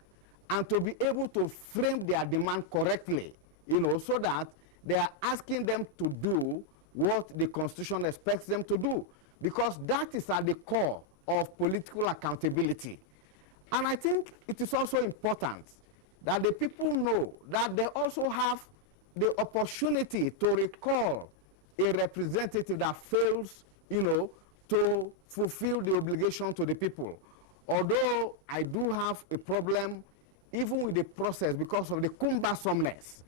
and to be able to frame their demand correctly, so that they are asking them to do what the Constitution expects them to do, because that is at the core of political accountability. And I think it is also important that the people know that they also have the opportunity to recall a representative that fails, to fulfill the obligation to the people. Although I do have a problem even with the process because of the cumbersomeness,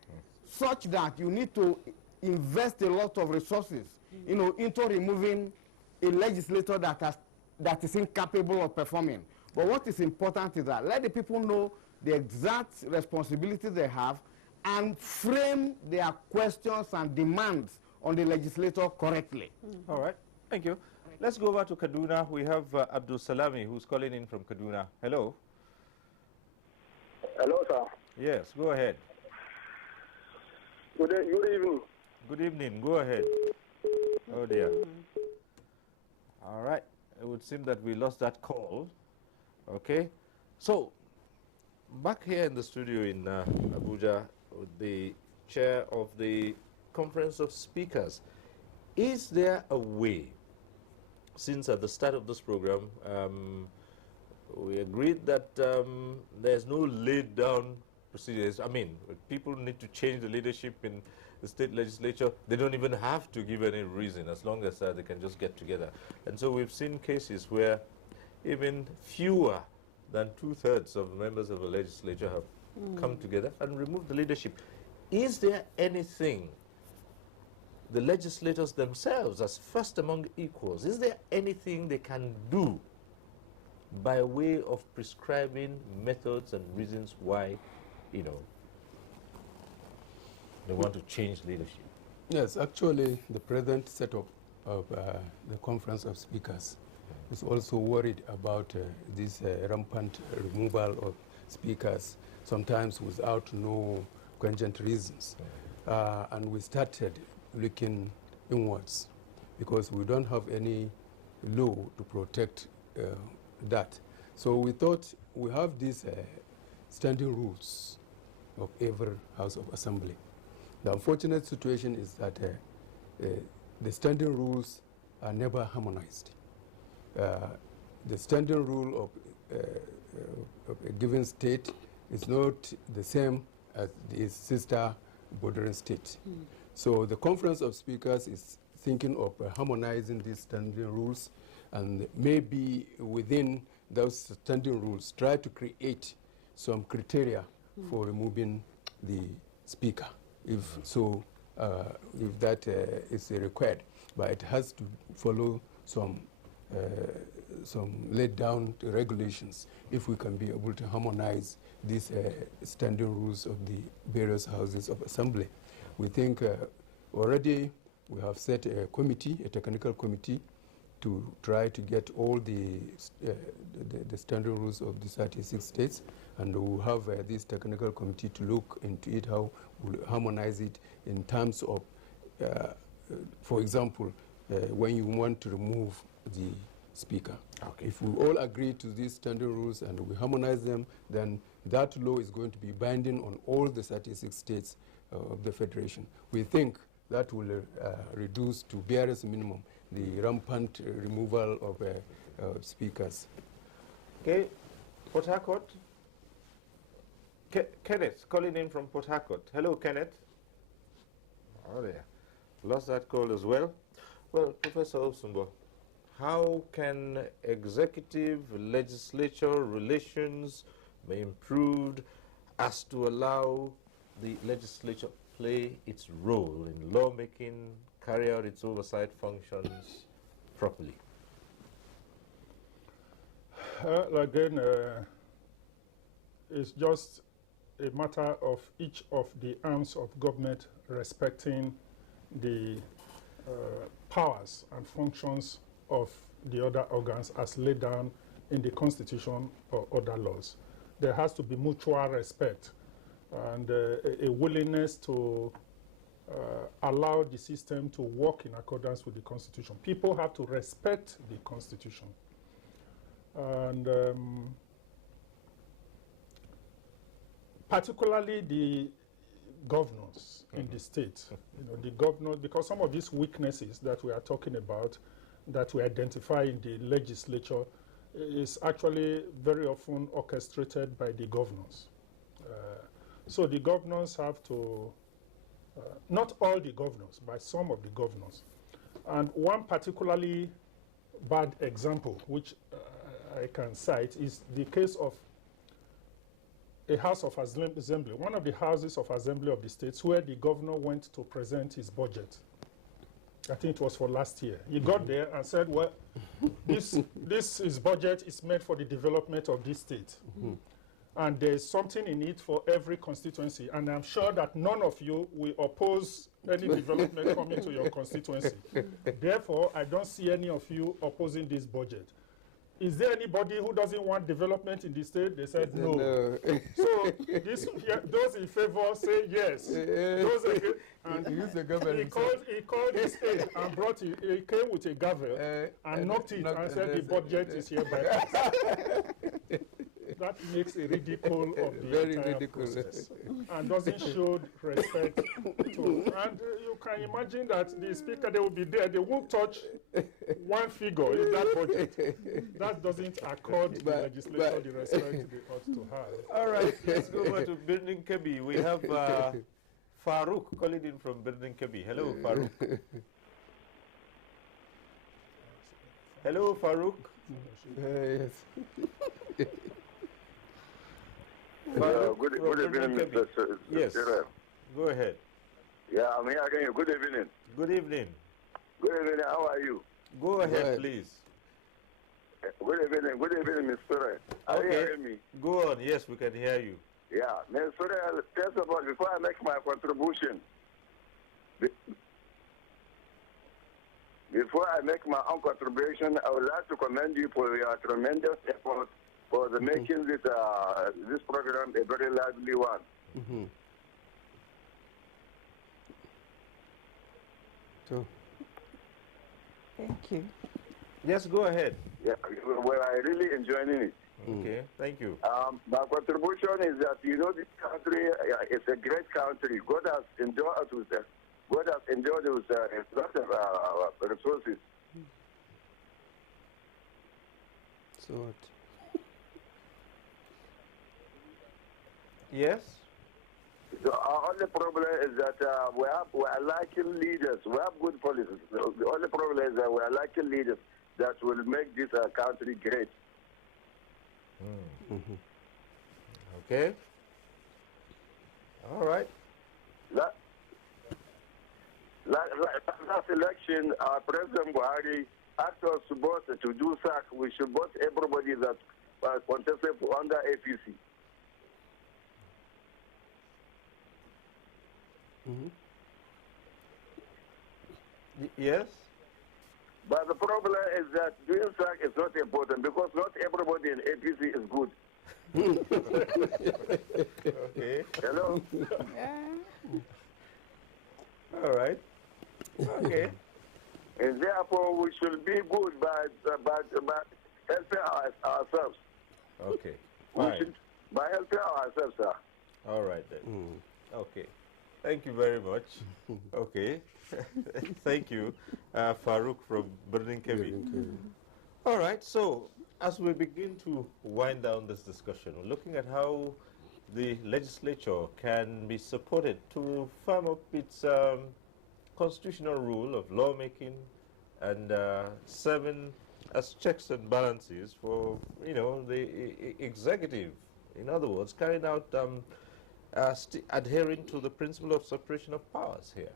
such that you need to invest a lot of resources, into removing a legislator that is incapable of performing. But what is important is that let the people know the exact responsibilities they have and frame their questions and demands on the legislator correctly. All right, thank you. Let's go over to Kaduna. We have Abdul Salami who's calling in from Kaduna. Hello. Hello, sir. Yes, go ahead. Good evening. Good evening. Go ahead. Oh dear. All right. It would seem that we lost that call. Okay. So, back here in the studio in Abuja, with the chair of the Conference of Speakers, is there a way, since at the start of this program, we agreed that there's no laid down procedures. I mean, people need to change the leadership in the state legislature. They don't even have to give any reason, as long as they can just get together. And so we've seen cases where even fewer than 2/3 of members of the legislature have come together and removed the leadership. Is there anything the legislators themselves, as first among equals, is there anything they can do by way of prescribing methods and reasons why, they want to change leadership? Yes, actually, the present setup of the Conference of Speakers is also worried about this rampant removal of speakers, sometimes without no cogent reasons. And we started looking inwards because we don't have any law to protect that. So we thought we have these standing rules of every House of Assembly. The unfortunate situation is that the standing rules are never harmonized. The standing rule of a given state is not the same as the sister bordering state. So the Conference of Speakers is thinking of harmonizing these standing rules, and maybe within those standing rules try to create some criteria for removing the speaker, if that is required. But it has to follow some some laid down regulations if we can be able to harmonize these standing rules of the various houses of assembly. We think already we have set a committee, a technical committee, to try to get all the standing rules of the 36 states, and we'll have this technical committee to look into it, how we'll harmonize it in terms of, for example, when you want to remove the speaker. Okay. If we all agree to these standing rules and we harmonize them, then that law is going to be binding on all the 36 states of the Federation. We think that will reduce to barest minimum the rampant removal of speakers. Okay, Port Harcourt. Kenneth calling in from Port Harcourt. Hello, Kenneth. Oh, there. Lost that call as well. Well, Professor Osumbo, how can executive-legislature relations be improved as to allow the legislature play its role in lawmaking, carry out its oversight functions properly? Again, it's just a matter of each of the arms of government respecting the powers and functions of the other organs as laid down in the Constitution or other laws. There has to be mutual respect and a willingness to allow the system to work in accordance with the Constitution. People have to respect the Constitution. And particularly the governors in the state, the governors, because some of these weaknesses that we are talking about, that we identify in the legislature, is actually very often orchestrated by the governors. So the governors have to, not all the governors, but some of the governors. And one particularly bad example, which I can cite, is the case of a House of Assembly, one of the houses of assembly of the states, where the governor went to present his budget. I think it was for last year. He got there and said, well, this his budget is meant for the development of this state. And there's something in it for every constituency. And I'm sure that none of you will oppose any development coming to your constituency. Therefore, I don't see any of you opposing this budget. Is there anybody who doesn't want development in the state? They said no. So those in favor say yes. Those against, and he called his aide and brought it. He came with a gavel and knocked it and said the budget is hereby passed. That makes a ridicule of the entire process and doesn't show respect to. And you can imagine that the speaker, they will be there, they won't touch one figure in that budget. That doesn't accord the legislature the respect they ought to have. All right, let's go over to Birnin Kebi. We have Farouk calling in from Birnin Kebi. Hello, Farouk. Hello, Farouk. Yes. Good evening, Mr. Yes. Cyril. Go ahead. Yeah, I'm here again. Good evening. Good evening. Good evening. How are you? Go ahead, please. Good evening. Good evening, Mr. Cyril. Are you hearing me? Go on. Yes, we can hear you. Yeah. Mr. Cyril, first of all, before I make my contribution, before I make my own contribution, I would like to commend you for your tremendous effort for the making this program a very lively one. So, thank you. Yes, go ahead. Yeah, well, I really enjoying it. Okay, thank you. My contribution is that, this country is a great country. God has endowed us with a lot of resources. So what? Yes? So our only problem is that we are lacking leaders. We have good policies. The only problem is that we are lacking leaders that will make this country great. Okay. All right. Last election, President Buhari ask us to vote to do sack, we should vote everybody that contested under APC. Yes? But the problem is that doing sack is not important because not everybody in APC is good. Okay. Hello? All right. Okay. And therefore, we should be good by helping ourselves. Okay. We Fine. should, by helping ourselves, sir. All right then. Okay. Thank you very much. Okay. Thank you, Farouk from Burning Kebi. All right. So, as we begin to wind down this discussion, we're looking at how the legislature can be supported to firm up its constitutional rule of lawmaking and serving as checks and balances for, the executive. In other words, carrying out, adhering to the principle of separation of powers here.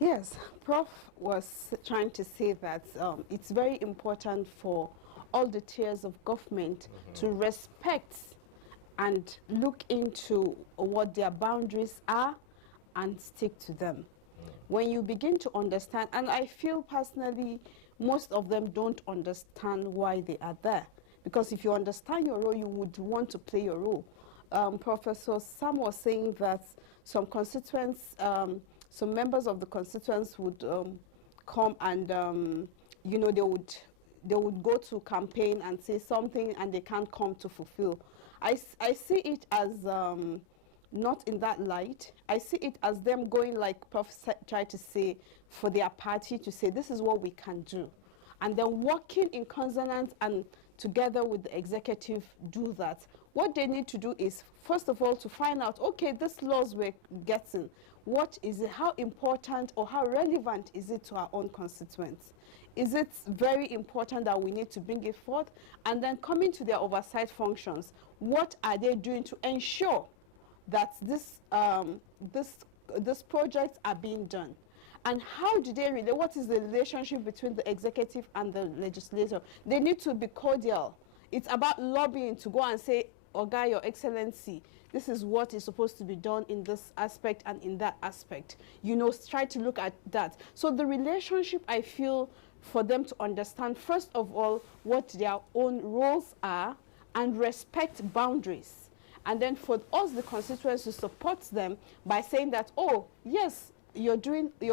Yes, Prof was trying to say that it's very important for all the tiers of government to respect and look into what their boundaries are and stick to them. When you begin to understand, and I feel personally most of them don't understand why they are there. Because if you understand your role, you would want to play your role. Professor Sam was saying that some constituents, some members of the constituents would come and, they would go to campaign and say something and they can't come to fulfill. I see it as not in that light. I see it as them going, like Prof tried to say, for their party to say, this is what we can do. And then working in consonance and together with the executive do that. What they need to do is, first of all, to find out, okay, these laws we're getting, what is it, how important or how relevant is it to our own constituents? Is it very important that we need to bring it forth? And then coming to their oversight functions, what are they doing to ensure that this projects are being done? And how do they relate? What is the relationship between the executive and the legislature? They need to be cordial. It's about lobbying to go and say, Oga, Your Excellency, this is what is supposed to be done in this aspect and in that aspect. Try to look at that. So the relationship, I feel, for them to understand, first of all, what their own roles are and respect boundaries. And then for us, the constituents, to support them by saying that, oh, yes, you're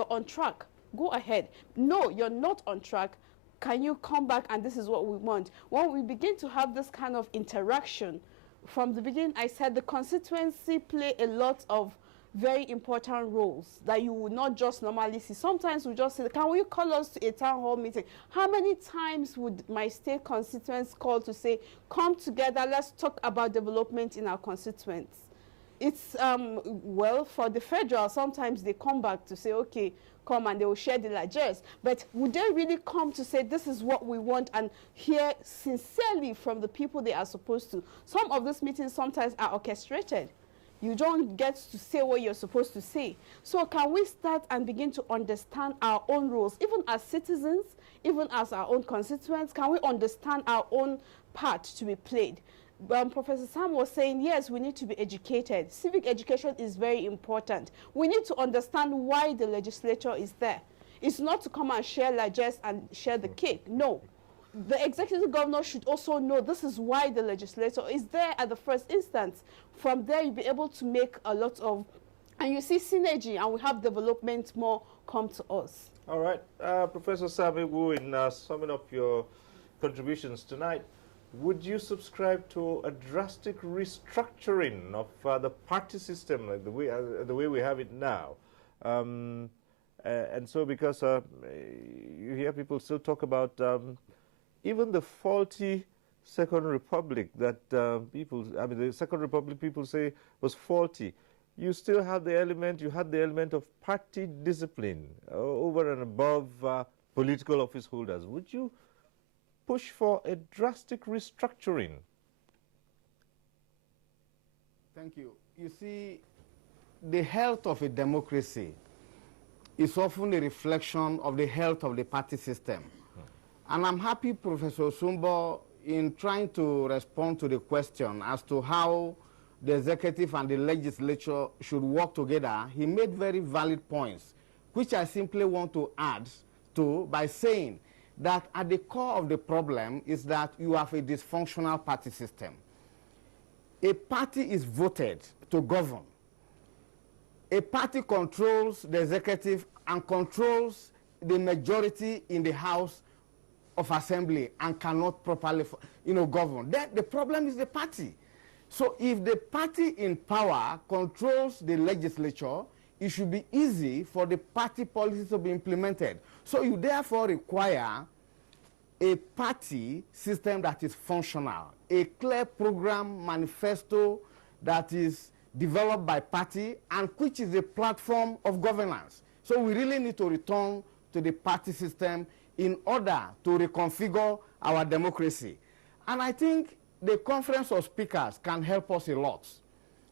on track. Go ahead. No, you're not on track. Can you come back and this is what we want? When we begin to have this kind of interaction, from the beginning, I said the constituency play a lot of very important roles that you would not just normally see. Sometimes we just say, can we call us to a town hall meeting? How many times would my state constituents call to say, come together, let's talk about development in our constituents? It's, well, for the federal, sometimes they come back to say, okay, come and they will share the largesse. But would they really come to say, this is what we want, and hear sincerely from the people they are supposed to? Some of these meetings sometimes are orchestrated. You don't get to say what you're supposed to say. So can we start and begin to understand our own roles, even as citizens, even as our own constituents? Can we understand our own part to be played? Professor Sam was saying, yes, we need to be educated. Civic education is very important. We need to understand why the legislature is there. It's not to come and share largesse and share the cake. No. The executive governor should also know this is why the legislature is there at the first instance. From there, you'll be able to make a lot of, and you see synergy, and we have development more come to us. All right. Professor Sabiwu, in summing up your contributions tonight, would you subscribe to a drastic restructuring of the party system, like the way we have it now? And so, because you hear people still talk about even the faulty Second Republic that the Second Republic people say was faulty. You still have the element, you had the element of party discipline over and above political office holders. Would you push for a drastic restructuring? Thank you. You see, the health of a democracy is often a reflection of the health of the party system. And I'm happy Professor Sumbo, in trying to respond to the question as to how the executive and the legislature should work together, he made very valid points, which I simply want to add to by saying that at the core of the problem is that you have a dysfunctional party system. A party is voted to govern. A party controls the executive and controls the majority in the House of Assembly and cannot properly, govern. Then the problem is the party. So if the party in power controls the legislature, it should be easy for the party policies to be implemented. So you therefore require a party system that is functional, a clear program manifesto that is developed by party and which is a platform of governance. So we really need to return to the party system in order to reconfigure our democracy. And I think the Conference of Speakers can help us a lot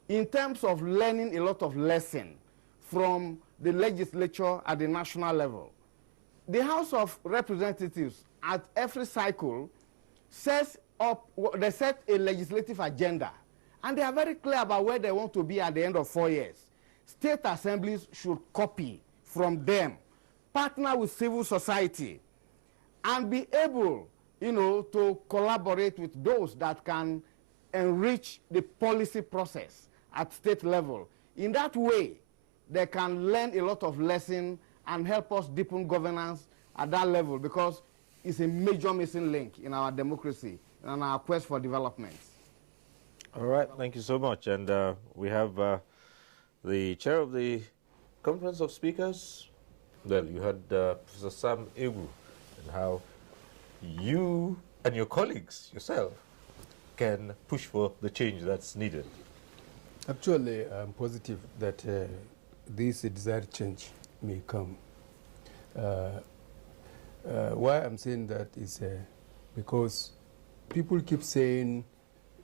in terms of learning a lot of lessons from the legislature at the national level. The House of Representatives at every cycle sets up, they set a legislative agenda, and they are very clear about where they want to be at the end of 4 years. State assemblies should copy from them, partner with civil society, and be able, to collaborate with those that can enrich the policy process at state level. In that way, they can learn a lot of lessons and help us deepen governance at that level, because it's a major missing link in our democracy and our quest for development. All right, thank you so much. And we have the chair of the Conference of Speakers. Well, you had Professor Sam Egu, and how you and your colleagues, yourself, can push for the change that's needed. Actually, I'm positive that this desired change may come. Why I'm saying that is because people keep saying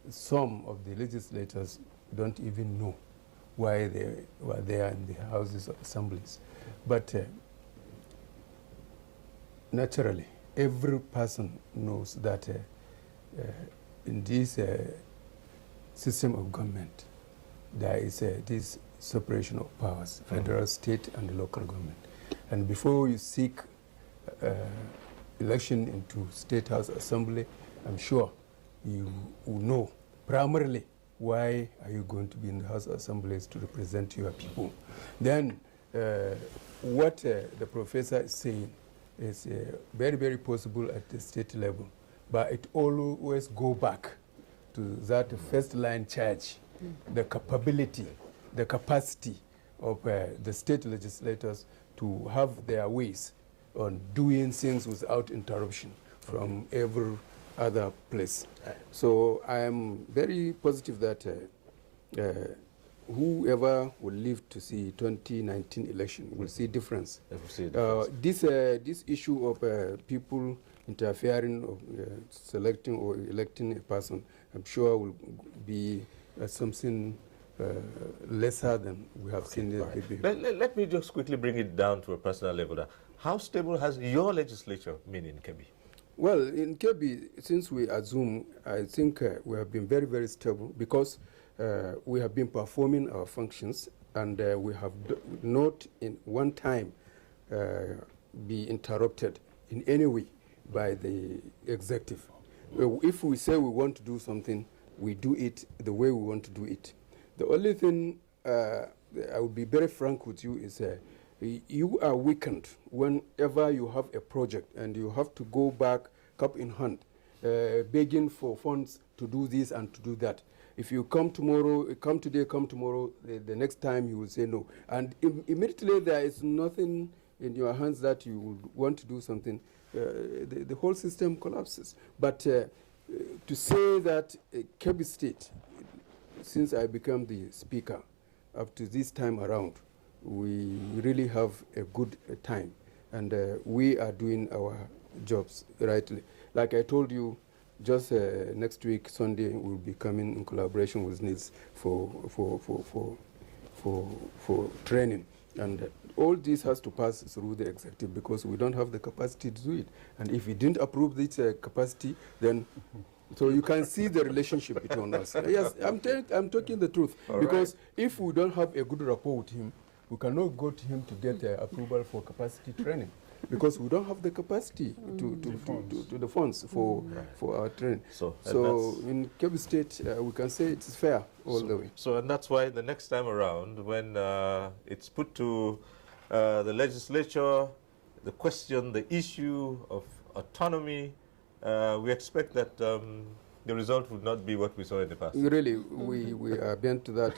some of the legislators don't even know why they are in the houses of assemblies. But naturally, every person knows that in this system of government, there is this separation of powers, federal, state, and local government. And before you seek election into State House Assembly, I'm sure you will know primarily why are you going to be in the House Assemblies to represent your people. Then what the professor is saying is very, very possible at the state level, but it always go back to that first line charge, the capability, the capacity of the state legislators to have their ways on doing things without interruption from every other place. So I am very positive that whoever will live to see 2019 election will see difference. This issue of people interfering or selecting or electing a person, I'm sure will be something lesser than we have seen before. Let me just quickly bring it down to a personal level. How stable has your legislature been in Kebbi? Well, in Kebbi, since we assume, I think we have been very, very stable because we have been performing our functions, and we have not in one time be interrupted in any way by the executive. If we say we want to do something, we do it the way we want to do it. The only thing I would be very frank with you is you are weakened whenever you have a project and you have to go back cup in hand, begging for funds to do this and to do that. If you come tomorrow, come today, come tomorrow, the next time you will say no. And immediately there is nothing in your hands that you would want to do something, the whole system collapses. But to say that Kebbi State, since I became the speaker, up to this time around, we really have a good time, and we are doing our jobs rightly. Like I told you, just next week, Sunday, we'll be coming in collaboration with NIDS for training. And all this has to pass through the executive because we don't have the capacity to do it. And if we didn't approve this capacity, then so you can see the relationship between us. Yes, I'm talking the truth. All because if we don't have a good rapport with him, we cannot go to him to get approval for capacity training because we don't have the capacity to the funds for our training. So in Kebbi State, we can say it's fair all the way. So, and that's why the next time around, when it's put to the legislature, the question, the issue of autonomy, we expect that the result would not be what we saw in the past. Really, we are bent to that.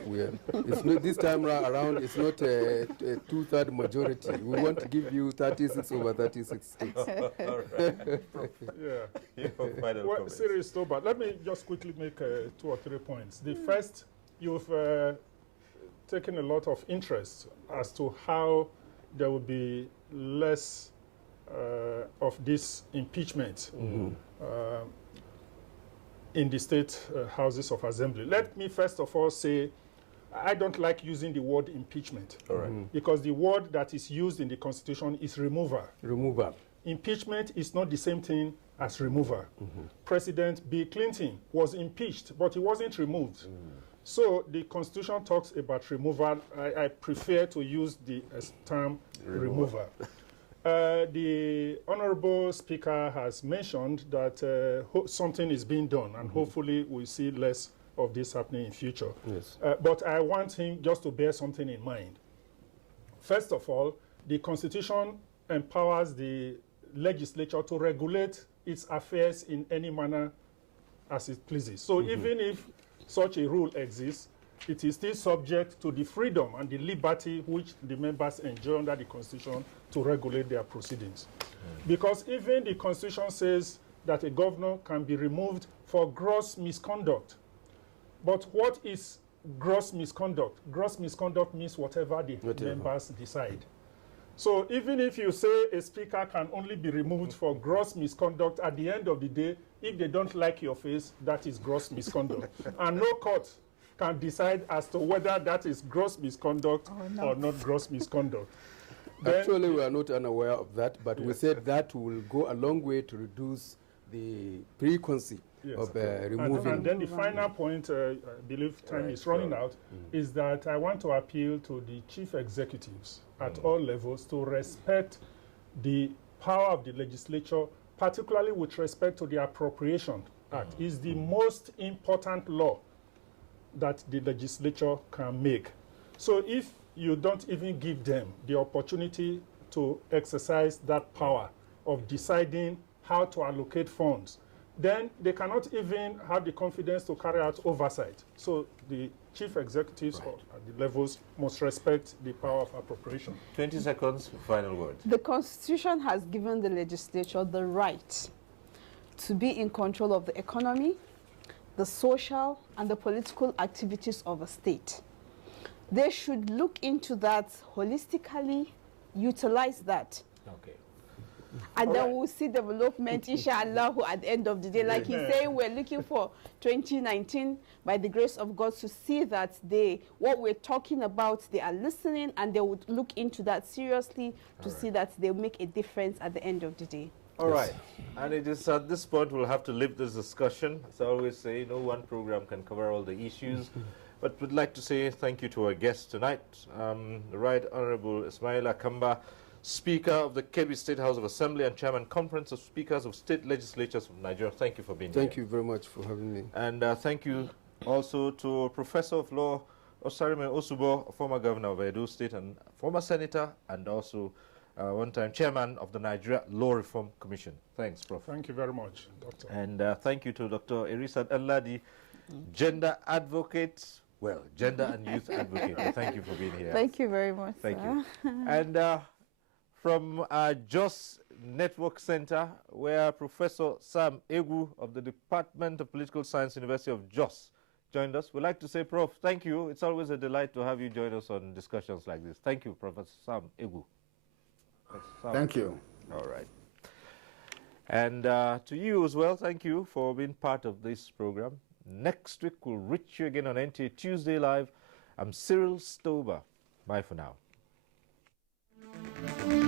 It's not this time around. It's not a 2/3 majority. We want to give you 36 over 36 states. All right. Yeah. Well, Cyril Stober, let me just quickly make 2 or 3 points. The first, you've taken a lot of interest as to how there will be less of this impeachment in the state houses of assembly. Let me first of all say, I don't like using the word impeachment. All right. Because the word that is used in the Constitution is removal. Removal. Impeachment is not the same thing as removal. President Bill Clinton was impeached, but he wasn't removed. So the Constitution talks about removal. I prefer to use the term removal. The Honorable Speaker has mentioned that something is being done, and hopefully we'll see less of this happening in future. Yes. But I want him just to bear something in mind. First of all, the Constitution empowers the legislature to regulate its affairs in any manner as it pleases. So even if such a rule exists, it is still subject to the freedom and the liberty which the members enjoy under the Constitution to regulate their proceedings. Because even the Constitution says that a governor can be removed for gross misconduct. But what is gross misconduct? Gross misconduct means whatever the members decide. So even if you say a speaker can only be removed for gross misconduct, at the end of the day, if they don't like your face, that is gross misconduct. And no court can decide as to whether that is gross misconduct or not gross misconduct. Actually, we are not unaware of that, but we said that will go a long way to reduce the frequency of removing. And then the final point, I believe time is running out, is that I want to appeal to the chief executives at all levels to respect the power of the legislature, particularly with respect to the Appropriation Act. It's the most important law that the legislature can make. So if you don't even give them the opportunity to exercise that power of deciding how to allocate funds, then they cannot even have the confidence to carry out oversight. So the chief executives at the levels must respect the power of appropriation. 20 seconds, final word. The Constitution has given the legislature the right to be in control of the economy, the social and the political activities of a state. They should look into that holistically, utilize that. Okay. And then we'll see development, inshallah, at the end of the day. Like he's saying, we're looking for 2019, by the grace of God, to see that what we're talking about, they are listening, and they would look into that seriously to see that they make a difference at the end of the day. All right. And it is at this point we'll have to leave this discussion. As I always say, no one program can cover all the issues. But we'd like to say thank you to our guest tonight, the Right Honorable Ismaila Kamba, Speaker of the Kebbi State House of Assembly and Chairman Conference of Speakers of State Legislatures of Nigeria. Thank you for being here. Thank you very much for having me. And thank you also to Professor of Law Osarime Osubo, former Governor of Edo State and former Senator, and also one-time Chairman of the Nigeria Law Reform Commission. Thanks, Prof. Thank you very much, Doctor. And thank you to Dr. Erisad Alladi, gender advocate, gender and youth advocate. Thank you for being here. Thank you very much. Thank you. And from JOS Network Center, where Professor Sam Egu of the Department of Political Science, University of JOS, joined us. We'd like to say, Prof, thank you. It's always a delight to have you join us on discussions like this. Thank you, Professor Sam Egu. Thank you. All right. And to you as well, thank you for being part of this program. Next week, we'll reach you again on NTA Tuesday Live. I'm Cyril Stober. Bye for now. you.